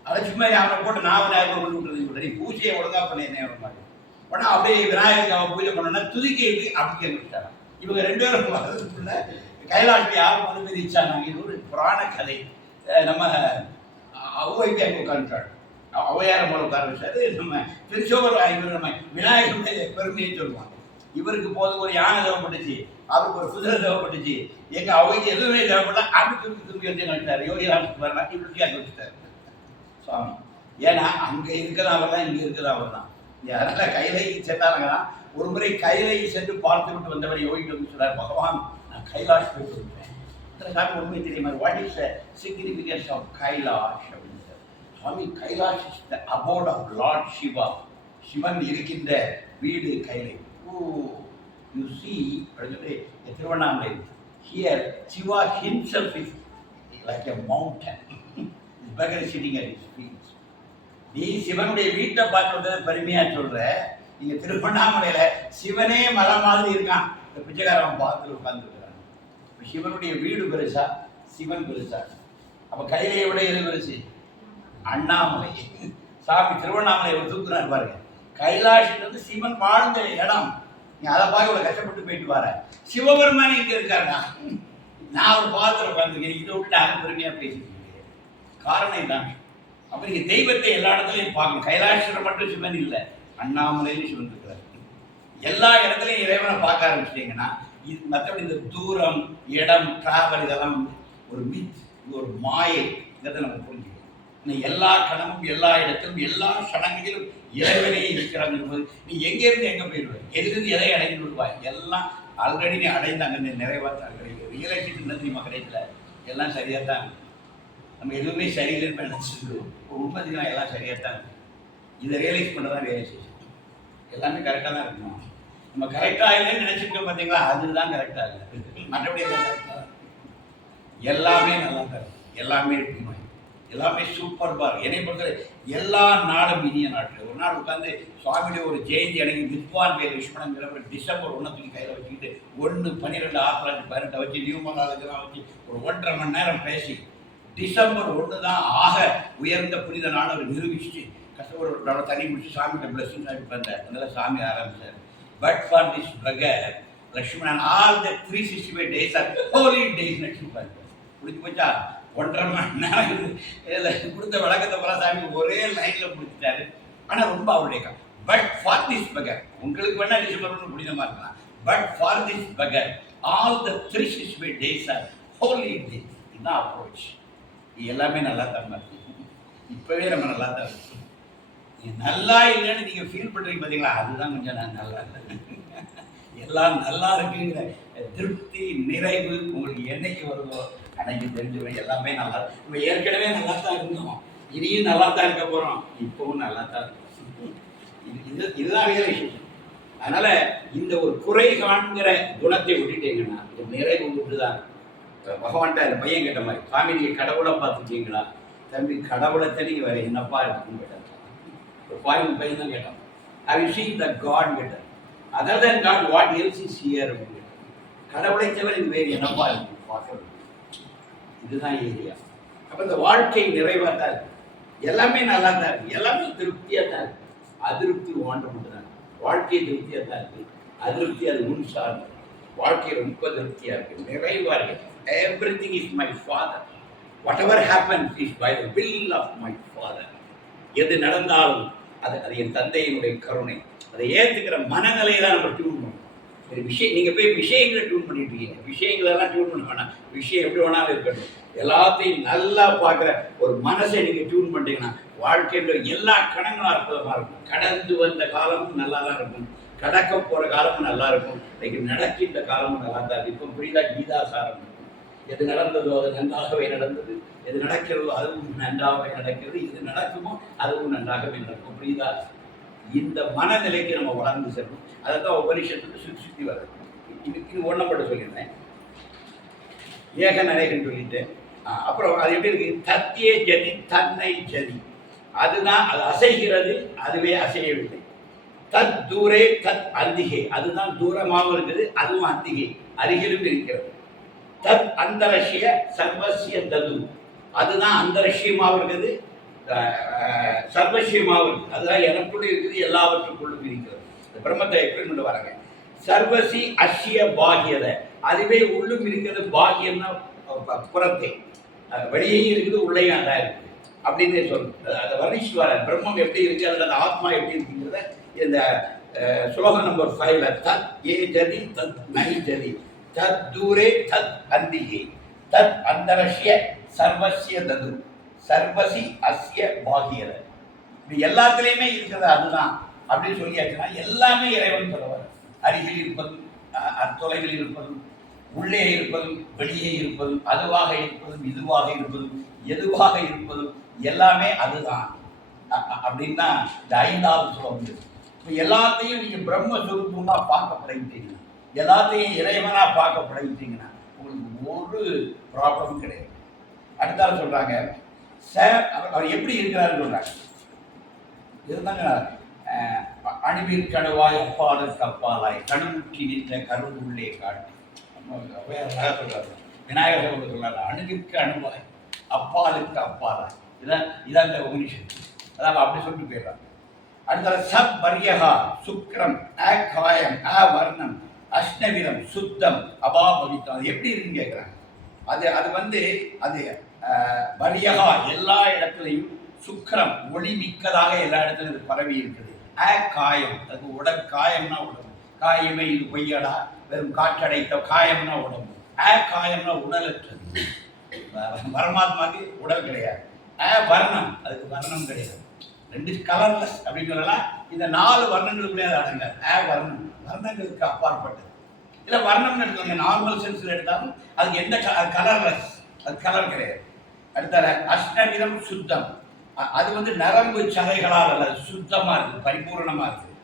அதை சும்மா அவனை போட்டு நான் விநாயகர் கொண்டு விட்டுறது. நீ பூஜையை ஒழுங்கா பண்ண என்ன மாதிரி உடனே அப்படியே விநாயகருக்கு அவன் பூஜை பண்ணோன்னா துதிக்கைக்கு அப்படி கேட்டாங்க. இவங்க ரெண்டு பேரும் வர்றதுக்குள்ள கைலாசத்தை யாரும் அனுமதிச்சாங்க. இது ஒரு புராண கதை. நம்ம ஔவைக்கு அங்கே உட்காந்துட்டாள். ஔவையார மூலம் உட்கார வச்சாரு. நம்ம திருச்சோவர் இவர் நம்ம விநாயகருடைய பெருமையை சொல்லுவாங்க. இவருக்கு போது ஒரு யானை தேவைப்பட்டுச்சு, அவருக்கு ஒரு குதிரை தேவைப்பட்டுச்சு. எங்க ஔவைக்கு எதுவுமே தேவைப்படல. அப்படி திருப்பி வந்து நினைச்சாரு. யோகிராமத்துக்கு வரலாம் இப்படி அங்கே வச்சுட்டாரு சுவாமி. ஏன்னா அங்கே இருக்கிறதா அவர் தான், இங்கே இருக்கிறதா அவர் தான். அதனால கைலை சென்றாங்கன்னா ஒரு முறை கைலை சென்று பார்த்து விட்டு வந்தவர் யோகிட்டு வந்து சொல்றார், பகவான் நான் கைலாஷ் போயிட்டு இருப்பேன். சாமி உண்மை தெரியுமா? What is the significance of Kailash அப்படின்னு சார். சுவாமி Kailash is the abode of lord Shiva. Sivan இருக்கின்ற வீடு Kailai. Oh you see Tiruvannamalai here Shiva himself is like a mountain. beggar sitting at his feet. நீ சிவனுடைய வீட்டை பார்த்து வந்தது பெருமையா சொல்ற. நீங்க திருவண்ணாமலையில சிவனே மலை மாதிரி இருக்கான். இந்த பிச்சைக்காரன் பார்த்து உட்கார்ந்துருக்கிறான். சிவனுடைய வீடு பெருசா, சிவன் பெருசா? அப்ப கையிலையை விட எது பெருசு? அண்ணாமலை. சாமி திருவண்ணாமலை ஒரு தூக்குறாரு பாருங்க. கைலாஷ் சிவன் வாழ்ந்த இடம். நீ அதை பார்க்க இவ்வளவு கஷ்டப்பட்டு போயிட்டு வர. சிவபெருமானே இங்க இருக்காருடா. நான் ஒரு பாத்திரம் உட்காந்துருக்கேன். இதை விட்டு அது பெருமையா பேசிட்டு காரணம் இதாங்க. அப்ப நீங்க தெய்வத்தை எல்லா இடத்துலையும் பார்க்கணும். கைலாசத்தில் மட்டும் சிவன் இல்லை, அண்ணாமலையிலும் சிவன் இருக்கிறார். எல்லா இடத்துலையும் இறைவனை பார்க்க ஆரம்பிச்சிட்டீங்கன்னா இது மற்றபடி இந்த தூரம், இடம், டிராவல் இதெல்லாம் ஒரு மித், ஒரு மாயை. இதை நம்ம புரிஞ்சுக்கணும். எல்லா கணமும் எல்லா இடத்திலும் எல்லா சடங்குகளிலும் இறைவனே இருக்கிறாங்க போது நீ எங்கேருந்து எங்கே போயிடுவாய், எதிலிருந்து எதை அடைந்து விடுவாய்? எல்லாம் ஆல்ரெடி நீ அடைந்தாங்க. நிறைவாக கிடைக்கும். ரியலைசேஷன் தெரியுமா? கிடைக்கல. எல்லாம் சரியாக தான். நம்ம எதுவுமே சரியில்லைன்னு நினச்சிருக்கோம். உண்மை எல்லாம் சரியாக தான் இருக்கு. இதை ரியலைஸ் பண்ணதான் ரியலைசேஷன். எல்லாமே கரெக்டாக தான் இருக்கணும். நம்ம கரெக்டாக இல்லைன்னு நினச்சிருக்கோம் பார்த்தீங்களா? அதுதான் கரெக்டாக இல்லை. மற்றபடி எல்லாம் கரெக்டாக எல்லாமே நல்லா தான் இருக்கு. எல்லாமே இருக்கணும். எல்லாமே சூப்பர் பார். என்னை பொறுத்தவரை எல்லா நாளும் இனிய நாட்கள். ஒரு நாள் உட்காந்து சுவாமியுடைய ஒரு ஜெயந்தி அன்னைக்கு வித்வான் பேர் விஸ்வனங்கிற டிசம்பர் 1 கையில் வச்சுக்கிட்டு 1/12/18 வச்சு நியூமராலஜெல்லாம் வச்சு ஒரு 1.5 மணி நேரம் பேசி டிசம்பர் 1 தான் ஆக உயர்ந்த புனித நாள் அவர் நிரூபிச்சு கஷ்டப்பட தண்ணி முடிச்சு சாமிகிட்ட பிளஸிங் சாமி பண்ணார். அதனால சாமி ஆரம்பிச்சார். But for this beggar Lakshmanan all the 365 days are holy days நடிச்சுப்பாரு. முடிச்சு போச்சா 1.5 மணி நேரம் கொடுத்த விளக்கத்தை போல சாமி ஒரே லைன்ல முடிச்சுட்டாரு. ஆனால் ரொம்ப அவருடைய பட் ஃபார் திஸ் பகர், உங்களுக்கு வேணா டிசம்பர் 1 புனிதமா இருக்கலாம். But for this beggar all the 365 days are holy days. இதுதான் அப்ரோச். எல்லாமே நல்லா தான் இருக்கு. இப்பவே நம்ம நல்லா தான் இருக்கு. நல்லா இல்லைன்னு நீங்க ஃபீல் பண்றீங்க பார்த்தீங்களா? அதுதான் கொஞ்சம் நான் நல்லா இல்லை. எல்லாம் நல்லா இருக்குங்கிற திருப்தி, நிறைவு உங்களுக்கு என்னைக்கு வருதோ அன்னைக்கு தெரிஞ்சுடும். எல்லாமே நல்லா நம்ம ஏற்கனவே நல்லா தான் இருந்தோம், இனியும் நல்லா தான் இருக்க போறோம், இப்பவும் நல்லா தான் இருக்கும். இதுதான் ரியலைசேஷன். அதனால இந்த ஒரு குறை காண்கிற குணத்தை விட்டுட்டீங்கன்னா இந்த நிறைவு விட்டுதான். பகவான்கிட்ட அந்த பையன் கேட்ட மாதிரி, சாமி நீங்க கடவுளை பார்த்துட்டீங்களா? தம்பி கடவுளை தெரியும் வேற என்னப்பா இருக்குன்னு கேட்டான். ஒரு பாயிண்ட் பையன் தான் கேட்டான், how you seen the God கேட்டார். Other then God what else is here அப்படின்னு கேட்டார். கடவுளை தவிர இது வேறு என்னப்பா இருக்கு பார்க்கறது. இதுதான் ஏரியா. அப்ப இந்த வாழ்க்கை நிறைவாக தான் இருக்கு, எல்லாமே நல்லா தான் இருக்கு, எல்லாமே திருப்தியா தான் இருக்கு. அதிருப்தி வாண்ட மட்டும் தான். வாழ்க்கை திருப்தியா தான் இருக்கு, அதிருப்தி அது முன் சார்ந்து. வாழ்க்கை ரொம்ப திருப்தியா இருக்கு, நிறைவா இருக்கு. Everything is my father. Whatever happens is by the will of my father. எது நடந்தாலும் அது அது என் தந்தையினுடைய கருணை. அதை ஏற்றுக்கிற மனநிலையை தான் நம்ம டியூன் பண்ணணும். ஒரு விஷயம் நீங்கள் போய் விஷயங்களை டியூன் பண்ணிட்டு இருக்கீங்க, விஷயங்களெல்லாம் டியூன் பண்ண வேணாம். விஷயம் எப்படி வேணாலும் இருக்கட்டும், எல்லாத்தையும் நல்லா பார்க்குற ஒரு மனசை நீங்கள் டியூன் பண்ணிட்டீங்கன்னா வாழ்க்கைன்ற எல்லா கணங்களும் அற்புதமாக இருக்கும். கடந்து வந்த காலமும் நல்லா தான் இருக்கும், கடக்க போகிற காலமும் நல்லா இருக்கும், இன்னைக்கு நடக்கின்ற காலமும் நல்லா தான் இருக்கும். இப்போ புரியுதா? கீதாசாரம். எது நடந்ததோ அது நன்றாகவே நடந்தது, எது நடக்கிறதோ அதுவும் நன்றாகவே நடக்கிறது, எது நடக்குமோ அதுவும் நன்றாகவே நடக்கும். புரியுதா? இந்த மனநிலைக்கு நம்ம வளர்ந்து செல்லும். அதை தான் உபனிஷத்துக்கு சுற்றி சுற்றி வருது. இது ஒன்றை மட்டும் சொல்லியிருந்தேன், ஏக நரேகன் சொல்லிட்டேன். அப்புறம் அது எப்படி இருக்கு? தத்தியே ஜதி தன்னை ஜதி, அதுதான் அது அசைகிறது, அதுவே அசையவில்லை. தத் தூரே தத் அந்திகை, அதுதான் தூரமாகவும் இருக்குது, அதுவும் அந்திகை அருகிலும் இருக்கிறது. தத் அந்தரஷ்ய சர்வசிய தது, அதுதான் அந்தரஷ்யமாகவும் இருக்குது, சர்வசியமாகவும் இருக்குது. அதுதான் எனக்குள்ள இருக்குது, எல்லாவற்றுக்குள்ளும் இருக்கிறது. இந்த பிரம்மத்தை எப்படி கொண்டு வராங்க? சர்வசி அஷ்ய பாகியத, அதுவே உள்ளும் இருக்கிறது. பாகியம்னா புறத்தை, வெளியேயும் இருக்குது, உள்ளேயும் அதான் இருக்குது அப்படின்னு சொல்லுது. அதை வர்ணிச்சு வர பிரம்மம் எப்படி இருக்கு, அதில் அந்த ஆத்மா எப்படி இருக்குங்கிறத இந்த ஸ்லோகம் நம்பர் 5ல தத் ஏ ஜதி தத் நை ஜதி தத் தூரே தத் அந்திகே தத் அந்தரஷ்ய சர்வசிய தது சர்வசி அஸ்ய பாகியத. இது எல்லாத்துலேயுமே இருக்கிறது அதுதான் அப்படின்னு சொல்லியாச்சுன்னா எல்லாமே இறைவன் சொல்லுவார். அருகில் இருப்பதும் தொலைவில் இருப்பதும் உள்ளே இருப்பதும் வெளியே இருப்பதும் அதுவாக இருப்பதும் இதுவாக இருப்பதும் எதுவாக இருப்பதும் எல்லாமே அதுதான் அப்படின்னா இந்த 5வது சொல்ல. இப்போ எல்லாத்தையும் நீங்கள் பிரம்மஸ்வரூபமா பார்க்க பழகிட்டீங்கன்னா, எல்லாத்தையும் இறைவனா பார்க்க பழகிட்டீங்கன்னா உங்களுக்கு ஒரு ப்ராப்ளமும் கிடையாது. அடுத்தாலும் சொல்றாங்க சார் அவர் எப்படி இருக்கிறாருன்னு சொல்றாங்க. இதுதாங்க அணுவின் கணுவாய் அப்பாலுக்கு அப்பாலாய் கணுமுற்றி நின்ற கருவுள்ளே காட்டி சொல்றாரு. விநாயகர் சொல்றாரு அணுவிற்கு அணுவாய் அப்பாலுக்கு அப்பாலாய். இதான் இந்த உபனிஷத்து. அதாவது அப்படி சொல்லிட்டு போயிடுறாங்க. அடுத்த சப் வரியகா சுக்ரம் காயம் வர்ணம் அஷ்ணவிரம் சுத்தம் அபாபவித்தம். அது எப்படி இருக்குன்னு கேட்குறாங்க. அது வந்து அது வரியகா எல்லா இடத்துலையும், சுக்கரம் ஒளி மிக்கதாக எல்லா இடத்துலையும் இது பரவி இருக்குது. காயம் அது உடல், காயம்னா உடம்பு, காயமே இது பொய்யடா வெறும் காற்றடைத்த காயம்னா உடம்பு. காயம்னா உடலற்றது, பரமாத்மாவுக்கு உடல் கிடையாது. வர்ணம் அதுக்கு வர்ணம் கிடையாது, ரெண்டு கலர்லெஸ் அப்படின்னு சொல்லலாம். இந்த 4 வர்ணங்களுக்குள்ளே அது அடங்காது. வர்ணம் வர்ணங்களுக்கு அப்பாற்பட்டது. இல்லை வர்ணம்னு எடுத்துக்கோங்க, நார்மல் சென்ஸில் எடுத்தாலும் அதுக்கு எந்த கலர்லெஸ், அது கலர் கிடையாது. அடுத்த அஷ்டவிதம் சுத்தம், அது வந்து நரம்பு சதைகளால் அல்ல, சுத்தமாக இருக்குது, பரிபூர்ணமாக இருக்குது.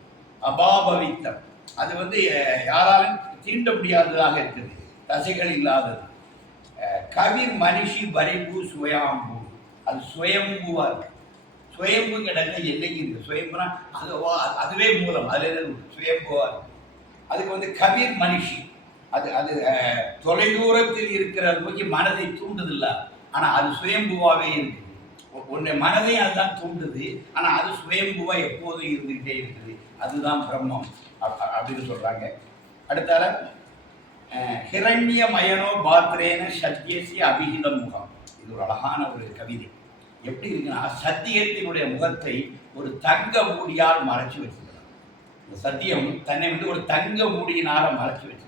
அபாபவித்தம், அது வந்து யாராலும் தீண்ட முடியாததாக இருக்குது, தசைகள் இல்லாதது. கவிர் மனுஷி பரிபூ சுயம்பு, அது சுயம்புவாக இருக்கு. சுயம்பு கிடக்க என்னைக்கு இருக்கு, சுயம்புனா அதுவே மூலம், அதில் சுயம்புவாக இருக்கு. அதுக்கு வந்து கவிர் மனுஷி, அது தொலைதூரத்தில் இருக்கிற நோக்கி மனதை தூண்டுதில்ல, ஆனால் அது சுயம்புவாகவே இருக்குது. உன்னை மனதையும் அதுதான் தூண்டுது, ஆனால் அது சுயம்புவா எப்போதும் இருந்துகிட்டே இருக்குது. அதுதான் பிரம்மம் அப்படின்னு சொல்றாங்க. அடுத்தால ஹிரண்ய மயனோ பாத்ரேன சத்தியசி அபிஹித முகம். இது ஒரு அழகான ஒரு கவிதை. எப்படி இருக்குன்னா, சத்தியத்தினுடைய முகத்தை ஒரு தங்க மூடியால் மறைச்சு வச்சிருக்கிறார். இந்த சத்தியம் தன்னை வந்து ஒரு தங்க மூடியினால மறைச்சு வச்சிருக்க.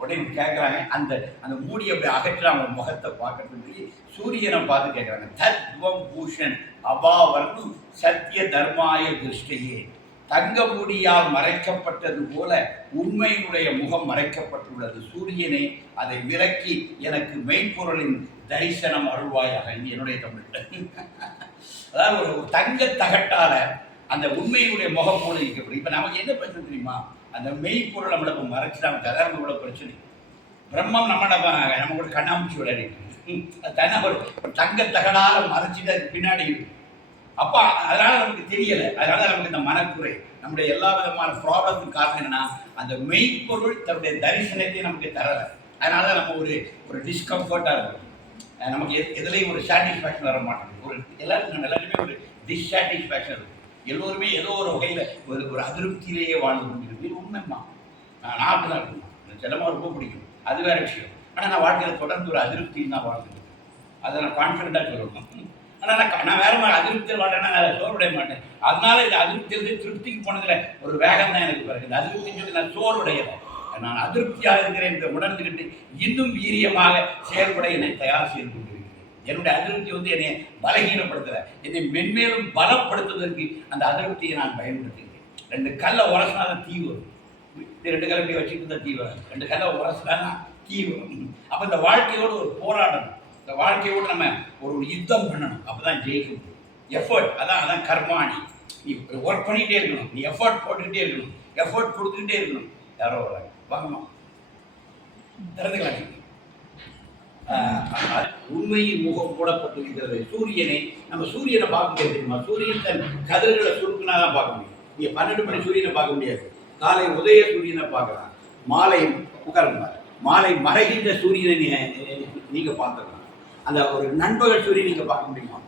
உடனே கேட்குறாங்க, அந்த மூடியை அப்படி அகற்ற அவங்க முகத்தை பார்க்கறதுன்னு சொல்லி சூரியனை பார்த்து கேட்குறாங்க. தத்வம் பூஷன் அபாவர்ணு சத்திய தர்மாய திருஷ்டையே. தங்க மூடியால் மறைக்கப்பட்டது போல உண்மையினுடைய முகம் மறைக்கப்பட்டுள்ளது. சூரியனே, அதை விலக்கி எனக்கு மெய்ப்பொருளின் தரிசனம் அருள்வாயாக. என்னுடைய தமிழ் அதாவது ஒரு தங்க தகட்டால அந்த உண்மையினுடைய முகம் போல இருக்கப்படும். இப்போ நமக்கு என்ன பிரச்சனை தெரியுமா? அந்த மெய்ப்பொருள் நம்மளை மறைச்சிடாம ததாரண உள்ள பிரச்சனை. பிரம்மம் நம்ம கூட கண்ணாமூச்சி விளையாடிட்டு தன்னை ஒரு தங்க தகடால மறைச்சிட்டு அதுக்கு பின்னாடி இருக்கு. அப்போ அதனால நமக்கு தெரியல. அதனால நமக்கு இந்த மனக்குறை, நம்முடைய எல்லா விதமான ப்ராப்ளத்துக்கு காரணம் என்னன்னா அந்த மெய்ப்பொருள் தன்னுடைய தரிசனத்தை நமக்கு தரல. அதனால நம்ம ஒரு டிஸ்கம்ஃபர்ட்டாக இருக்கும். நமக்கு எதுலேயும் ஒரு சாட்டிஸ்ஃபேக்ஷன் வர மாட்டேங்குது. எல்லாருக்குமே ஒரு டிஸ்சாட்டிஸ்ஃபேக்ஷன் இருக்கும். எல்லோருமே ஏதோ ஒரு வகையில் ஒரு அதிருப்தியிலேயே வாழ்ந்து கொண்டிருக்கு. உண்மைதான், நான் அப்படிதான் இருக்கணும். எனக்கு செல்லமாக ரொம்ப பிடிக்கும், அது வேற விஷயம். ஆனால் நான் வாழ்க்கையில் தொடர்ந்து ஒரு அதிருப்தியில் தான் வாழ்ந்துருக்கேன். அதை நான் கான்ஃபிடென்ட்டாக சொல்லணும். ஆனால் நான் வேற மாதிரி அதிருப்தியில் வாழ்றேன்னா நான் சோர்வடைய மாட்டேன். அதனால இந்த அதிருப்தியிலிருந்து திருப்திக்கு போனதில் ஒரு வேகம் தான் எனக்கு பிறகு. இந்த அதிருப்தின்னு சொல்லி நான் சோர்வடையலை. நான் அதிருப்தியாக இருக்கிறேன் என்று உணர்ந்துக்கிட்டு இன்னும் வீரியமாக செயல்பட என்னை தயார் செய்து கொண்டிருக்கிறேன். என்னுடைய அதிருப்தி என்னை பலகீனப்படுத்தலை, என்னை மென்மேலும் பலப்படுத்துவதற்கு அந்த அதிருப்தியை நான் பயன்படுத்துகிறேன். 2 கல்லை உரசினாதான் தீ வரும். 2 கல்லை இப்படி வச்சுட்டு தான் தீ வரும். 2 கல்லை உரசினா தீ வரும். அப்போ இந்த வாழ்க்கையோடு ஒரு போராடணும். இந்த வாழ்க்கையோடு நம்ம ஒரு யுத்தம் பண்ணணும். அப்போ தான் ஜெயிக்க முடியும். எஃபர்ட், அதான் கர்மாணி. நீ ஒர்க் பண்ணிகிட்டே இருக்கணும், நீ எஃபர்ட் போட்டுக்கிட்டே இருக்கணும், எஃபர்ட் கொடுத்துக்கிட்டே இருக்கணும். யாரோ வராங்க, வாங்கம்மா திறந்துக்கலாம். உண்மையின் முகம் போடப்பட்டிருக்கிறது. சூரியனை பார்க்க முடியாது தெரியுமா? சூரியன் தன் கதிர்களை சுருக்குனா தான் பார்க்க முடியும். நீங்க 12 மணி சூரியனை பார்க்க முடியாது. காலை உதய சூரியனை பார்க்கலாம், மாலை உட்காருங்க, மாலை மறைகின்ற சூரியனை நீங்க பார்த்துக்கலாம். அந்த ஒரு நண்பகல் சூரியன் நீங்க பார்க்க முடியுமா?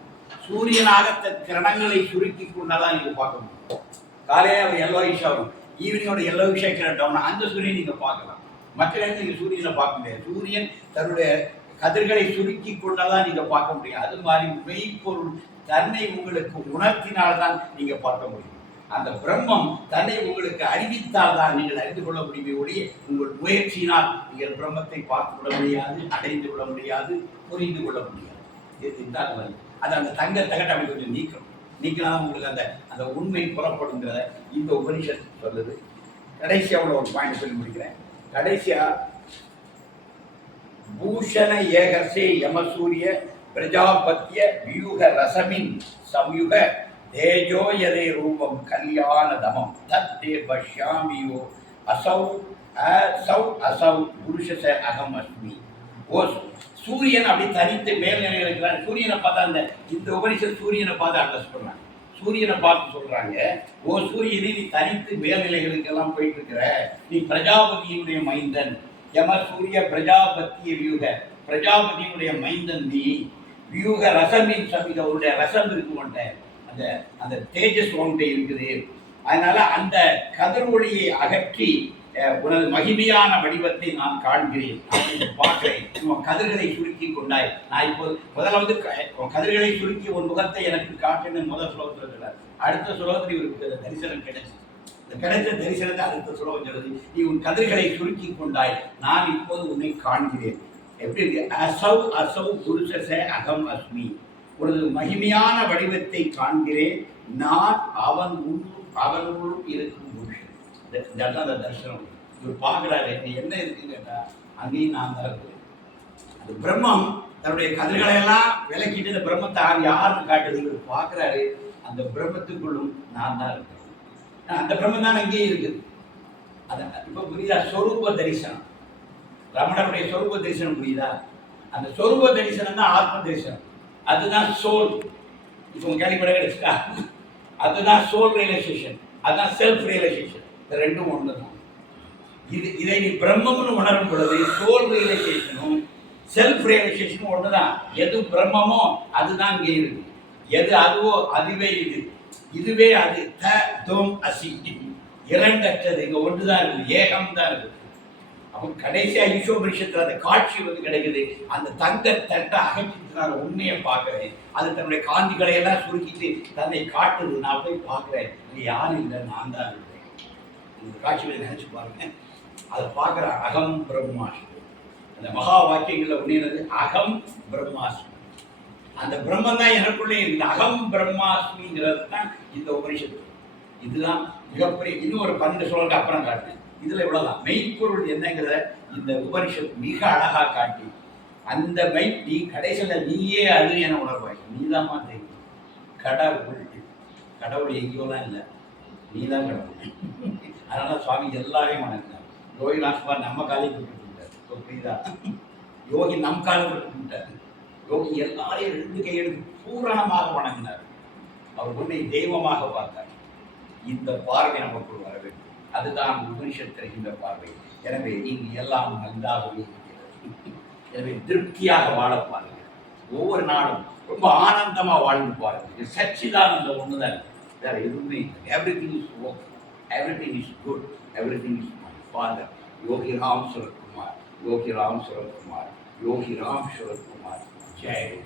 சூரியனாக தன் கிரணங்களை சுருக்கி கொண்டாதான் நீங்க பார்க்க முடியும். காலையில ஒரு எல்லோயிஷ் ஆகும், ஈவினிங்கோட எல்லோயிஷா கிளட்டோம்னா அந்த சூரியன் நீங்க பார்க்கலாம். மற்ற நேரத்தில் நீங்க சூரியனை பார்க்க முடியாது. சூரியன் தன்னுடைய கதிர்களை சுருக்கி கொண்டாதான் நீங்க பார்க்க முடியும். அது மாதிரி மெய்ப்பொருள் தன்னை உங்களுக்கு உணர்த்தினால்தான் நீங்க பார்க்க முடியும். அந்த பிரம்மம் தன்னை உங்களுக்கு அறிவித்தால்தான் நீங்கள் அறிந்து கொள்ள முடியுமே ஒழிய உங்கள் முயற்சியினால் நீங்கள் பிரம்மத்தை பார்த்து கொள்ள முடியாது, அடைந்து கொள்ள முடியாது, புரிந்து கொள்ள முடியாது. இதுதான் அது அந்த தங்க தகட்டை அப்படி கொஞ்சம் நீக்கலாம் உங்களுக்கு அந்த உண்மை புறப்படுங்கிறத இந்த உபனிஷத் சொல்லுது. கடைசியா உள்ள ஒரு பாயிண்ட் சொல்லி முடிக்கிறேன். கடைசியா பூஷண ஏகசே யமசூரிய பிரஜாபத்திய வியூக ரசமின் சம்யுக தேஜோ யதே ரூபம் கல்யாண தமம் தத்தே பஷ்யாமியோ அசௌ புருஷச அகம் அஸ்மி. ஓ சூரியன் அப்படி தனித்து மேல்நிலையில் இருக்கிறார். சூரியனை பார்த்தா இந்த உபனிஷத் சூரியனை பார்த்து அட்ரஸ் பண்ணாங்க. சூரியனை பார்த்து சொல்றாங்க, ஓ சூரியனை நீ தனித்து மேல்நிலைகளுக்கெல்லாம் போயிட்டு இருக்கிற, நீ பிரஜாபதியினுடைய மைந்தன். யம சூரிய பிரஜாபத்திய வியூக, பிரஜாபதியினுடைய மைந்தன் நீ. வியூக ரசமின் சமிக, அவருடைய ரசம் இருக்குமட்ட, அந்த தேஜஸ் ஒன்றை இருக்குது. அதனால அந்த கதிர் ஒளியை அகற்றி உனது மகிமையான வடிவத்தை நான் காண்கிறேன், பார்க்கிறேன். கதிர்களை சுருக்கி கொண்டாய். நான் இப்போ முதல்ல கதிர்களை சுருக்கி உன் முகத்தை எனக்கு காட்டுன்னு முதல் சுலோகத்தில் சொல்றார். அடுத்த சுலோகத்தில் இவருக்கு தரிசனம் கிடைச்சது. இந்த கிடைச்ச தரிசனத்தை அடுத்த சுலோகம் சொல்றது, நீ உன் கதிர்களை சுருக்கி கொண்டாய், நான் இப்போது உன்னை காண்கிறேன். எப்படி இருக்கு? அசௌ புருஷச அகம் அஸ்மி, உனது மகிமையான வடிவத்தை காண்கிறேன், நான் அவனுள்ளும் இருக்கும் புருஷன். அந்த தரிசனம் இவர் பார்க்கிறாரு. என்ன இருக்குன்னு கேட்டா அங்கேயும் நான் தான் இருக்கிறேன். அந்த பிரம்மம் தன்னுடைய கதிர்களை எல்லாம் விளக்கிட்டு இந்த பிரம்மத்தை யாருன்னு காட்டுறது இவர் பார்க்கிறாரு. அந்த பிரம்மத்துக்குள்ளும் நான் தான் இருக்கிறேன். அந்த பிரம்மம் தான் அங்கேயே இருக்குது. இப்ப புரியுதா? சொரூப தரிசனம், ரமணனுடைய சொரூப தரிசனம் புரியுதா? அந்த சொரூப தரிசனம் தான் ஆத்ம தரிசனம். அதுதான் சோல். இப்போ கேள்விப்பட கிடைச்சிட்டா? அதுதான் சோல் ரியலைசேஷன், அதுதான் செல்ஃப் ரியலைசேஷன். இந்த ரெண்டும் ஒன்று தான். இதை நீ பிரம்மம்னு உணரும் பொழுது சோல் ரியலைசேஷனும் செல்ஃப் ரியலைசேஷனும் ஒன்று தான். எது பிரம்மமோ அதுதான் இங்கே இருக்கு, எது அதுவோ அதுவே இது, இதுவே அது. தோம் அசி, இரண்டற்றது, இங்கே ஒன்று தான் இருக்குது, ஏகம் தான் இருக்குது. அப்போ கடைசியா ஈசோபரிஷத்துல அந்த காட்சி கிடைக்குது. அந்த தங்க தட்டை அகற்றிட்டு நான் உண்மையை பார்க்கிறேன். அது தன்னுடைய காந்திகளை எல்லாம் சுருக்கிட்டு தன்னை காட்டுது. நான் போய் பார்க்கிறேன், இங்கே யாரும் இல்லை, நான் தான் இருக்கிறேன். இந்த காட்சிகளை நினைச்சு பாருங்க. அதை பார்க்குற அகம் பிரம்மாஸ்மி, அந்த மகா வாக்கியங்களில் ஒன்றினது அகம் பிரம்மாஸ்மி. அந்த பிரம்மன் தான் எனக்குள்ளே இருக்குது. அகம் பிரம்மாஸ்மிங்கிறது தான் இந்த உபனிஷத்து. இதுதான் மிகப்பெரிய. இன்னும் ஒரு 12 சொல்லுங்க அப்புறம் காட்டுறேன். இதுல இவ்வளவுதான் மெய்ப்பொருள் என்னங்கிறத இந்த உபனிஷத் மிக அழகா காட்டி, அந்த நீ கடைசியில் நீயே அது என உணர்வாய். நீதாம்மா தெரியும் கடவுள். கடவுள் எங்கேயோலாம் இல்லை, நீதான் கடவுள். அதனால சுவாமி எல்லாரையும் வணங்கினார். யோகி ராஜ்குமார் நம்ம காலையும் விட்டுட்டார். புரியுதா? யோகி நம் காலம் விட்டுட்டார். யோகி எல்லாரையும் 2 கையெடுத்து பூரணமாக வணங்கினார். அவர் உன்னை தெய்வமாக பார்த்தார். இந்த பார்வை நமக்குள் வர வேண்டும். அதுதான் உபனிஷத் தருகின்ற பார்வை. எனவே இங்கு எல்லாம் நன்றாகவே இருக்கிறது. எனவே திருப்தியாக வாழ பாருங்கள். ஒவ்வொரு நாளும் ரொம்ப ஆனந்தமா வாழ்ந்து பாருங்கள். சச்சிதானந்த ஒண்ணுதான், வேற எதுவுமே இல்லை. Everything is okay, everything is good, everything is my father Yogi Ram Suratkumar, Yogi Ram Suratkumar, Yogi Ram Suratkumar. Jai.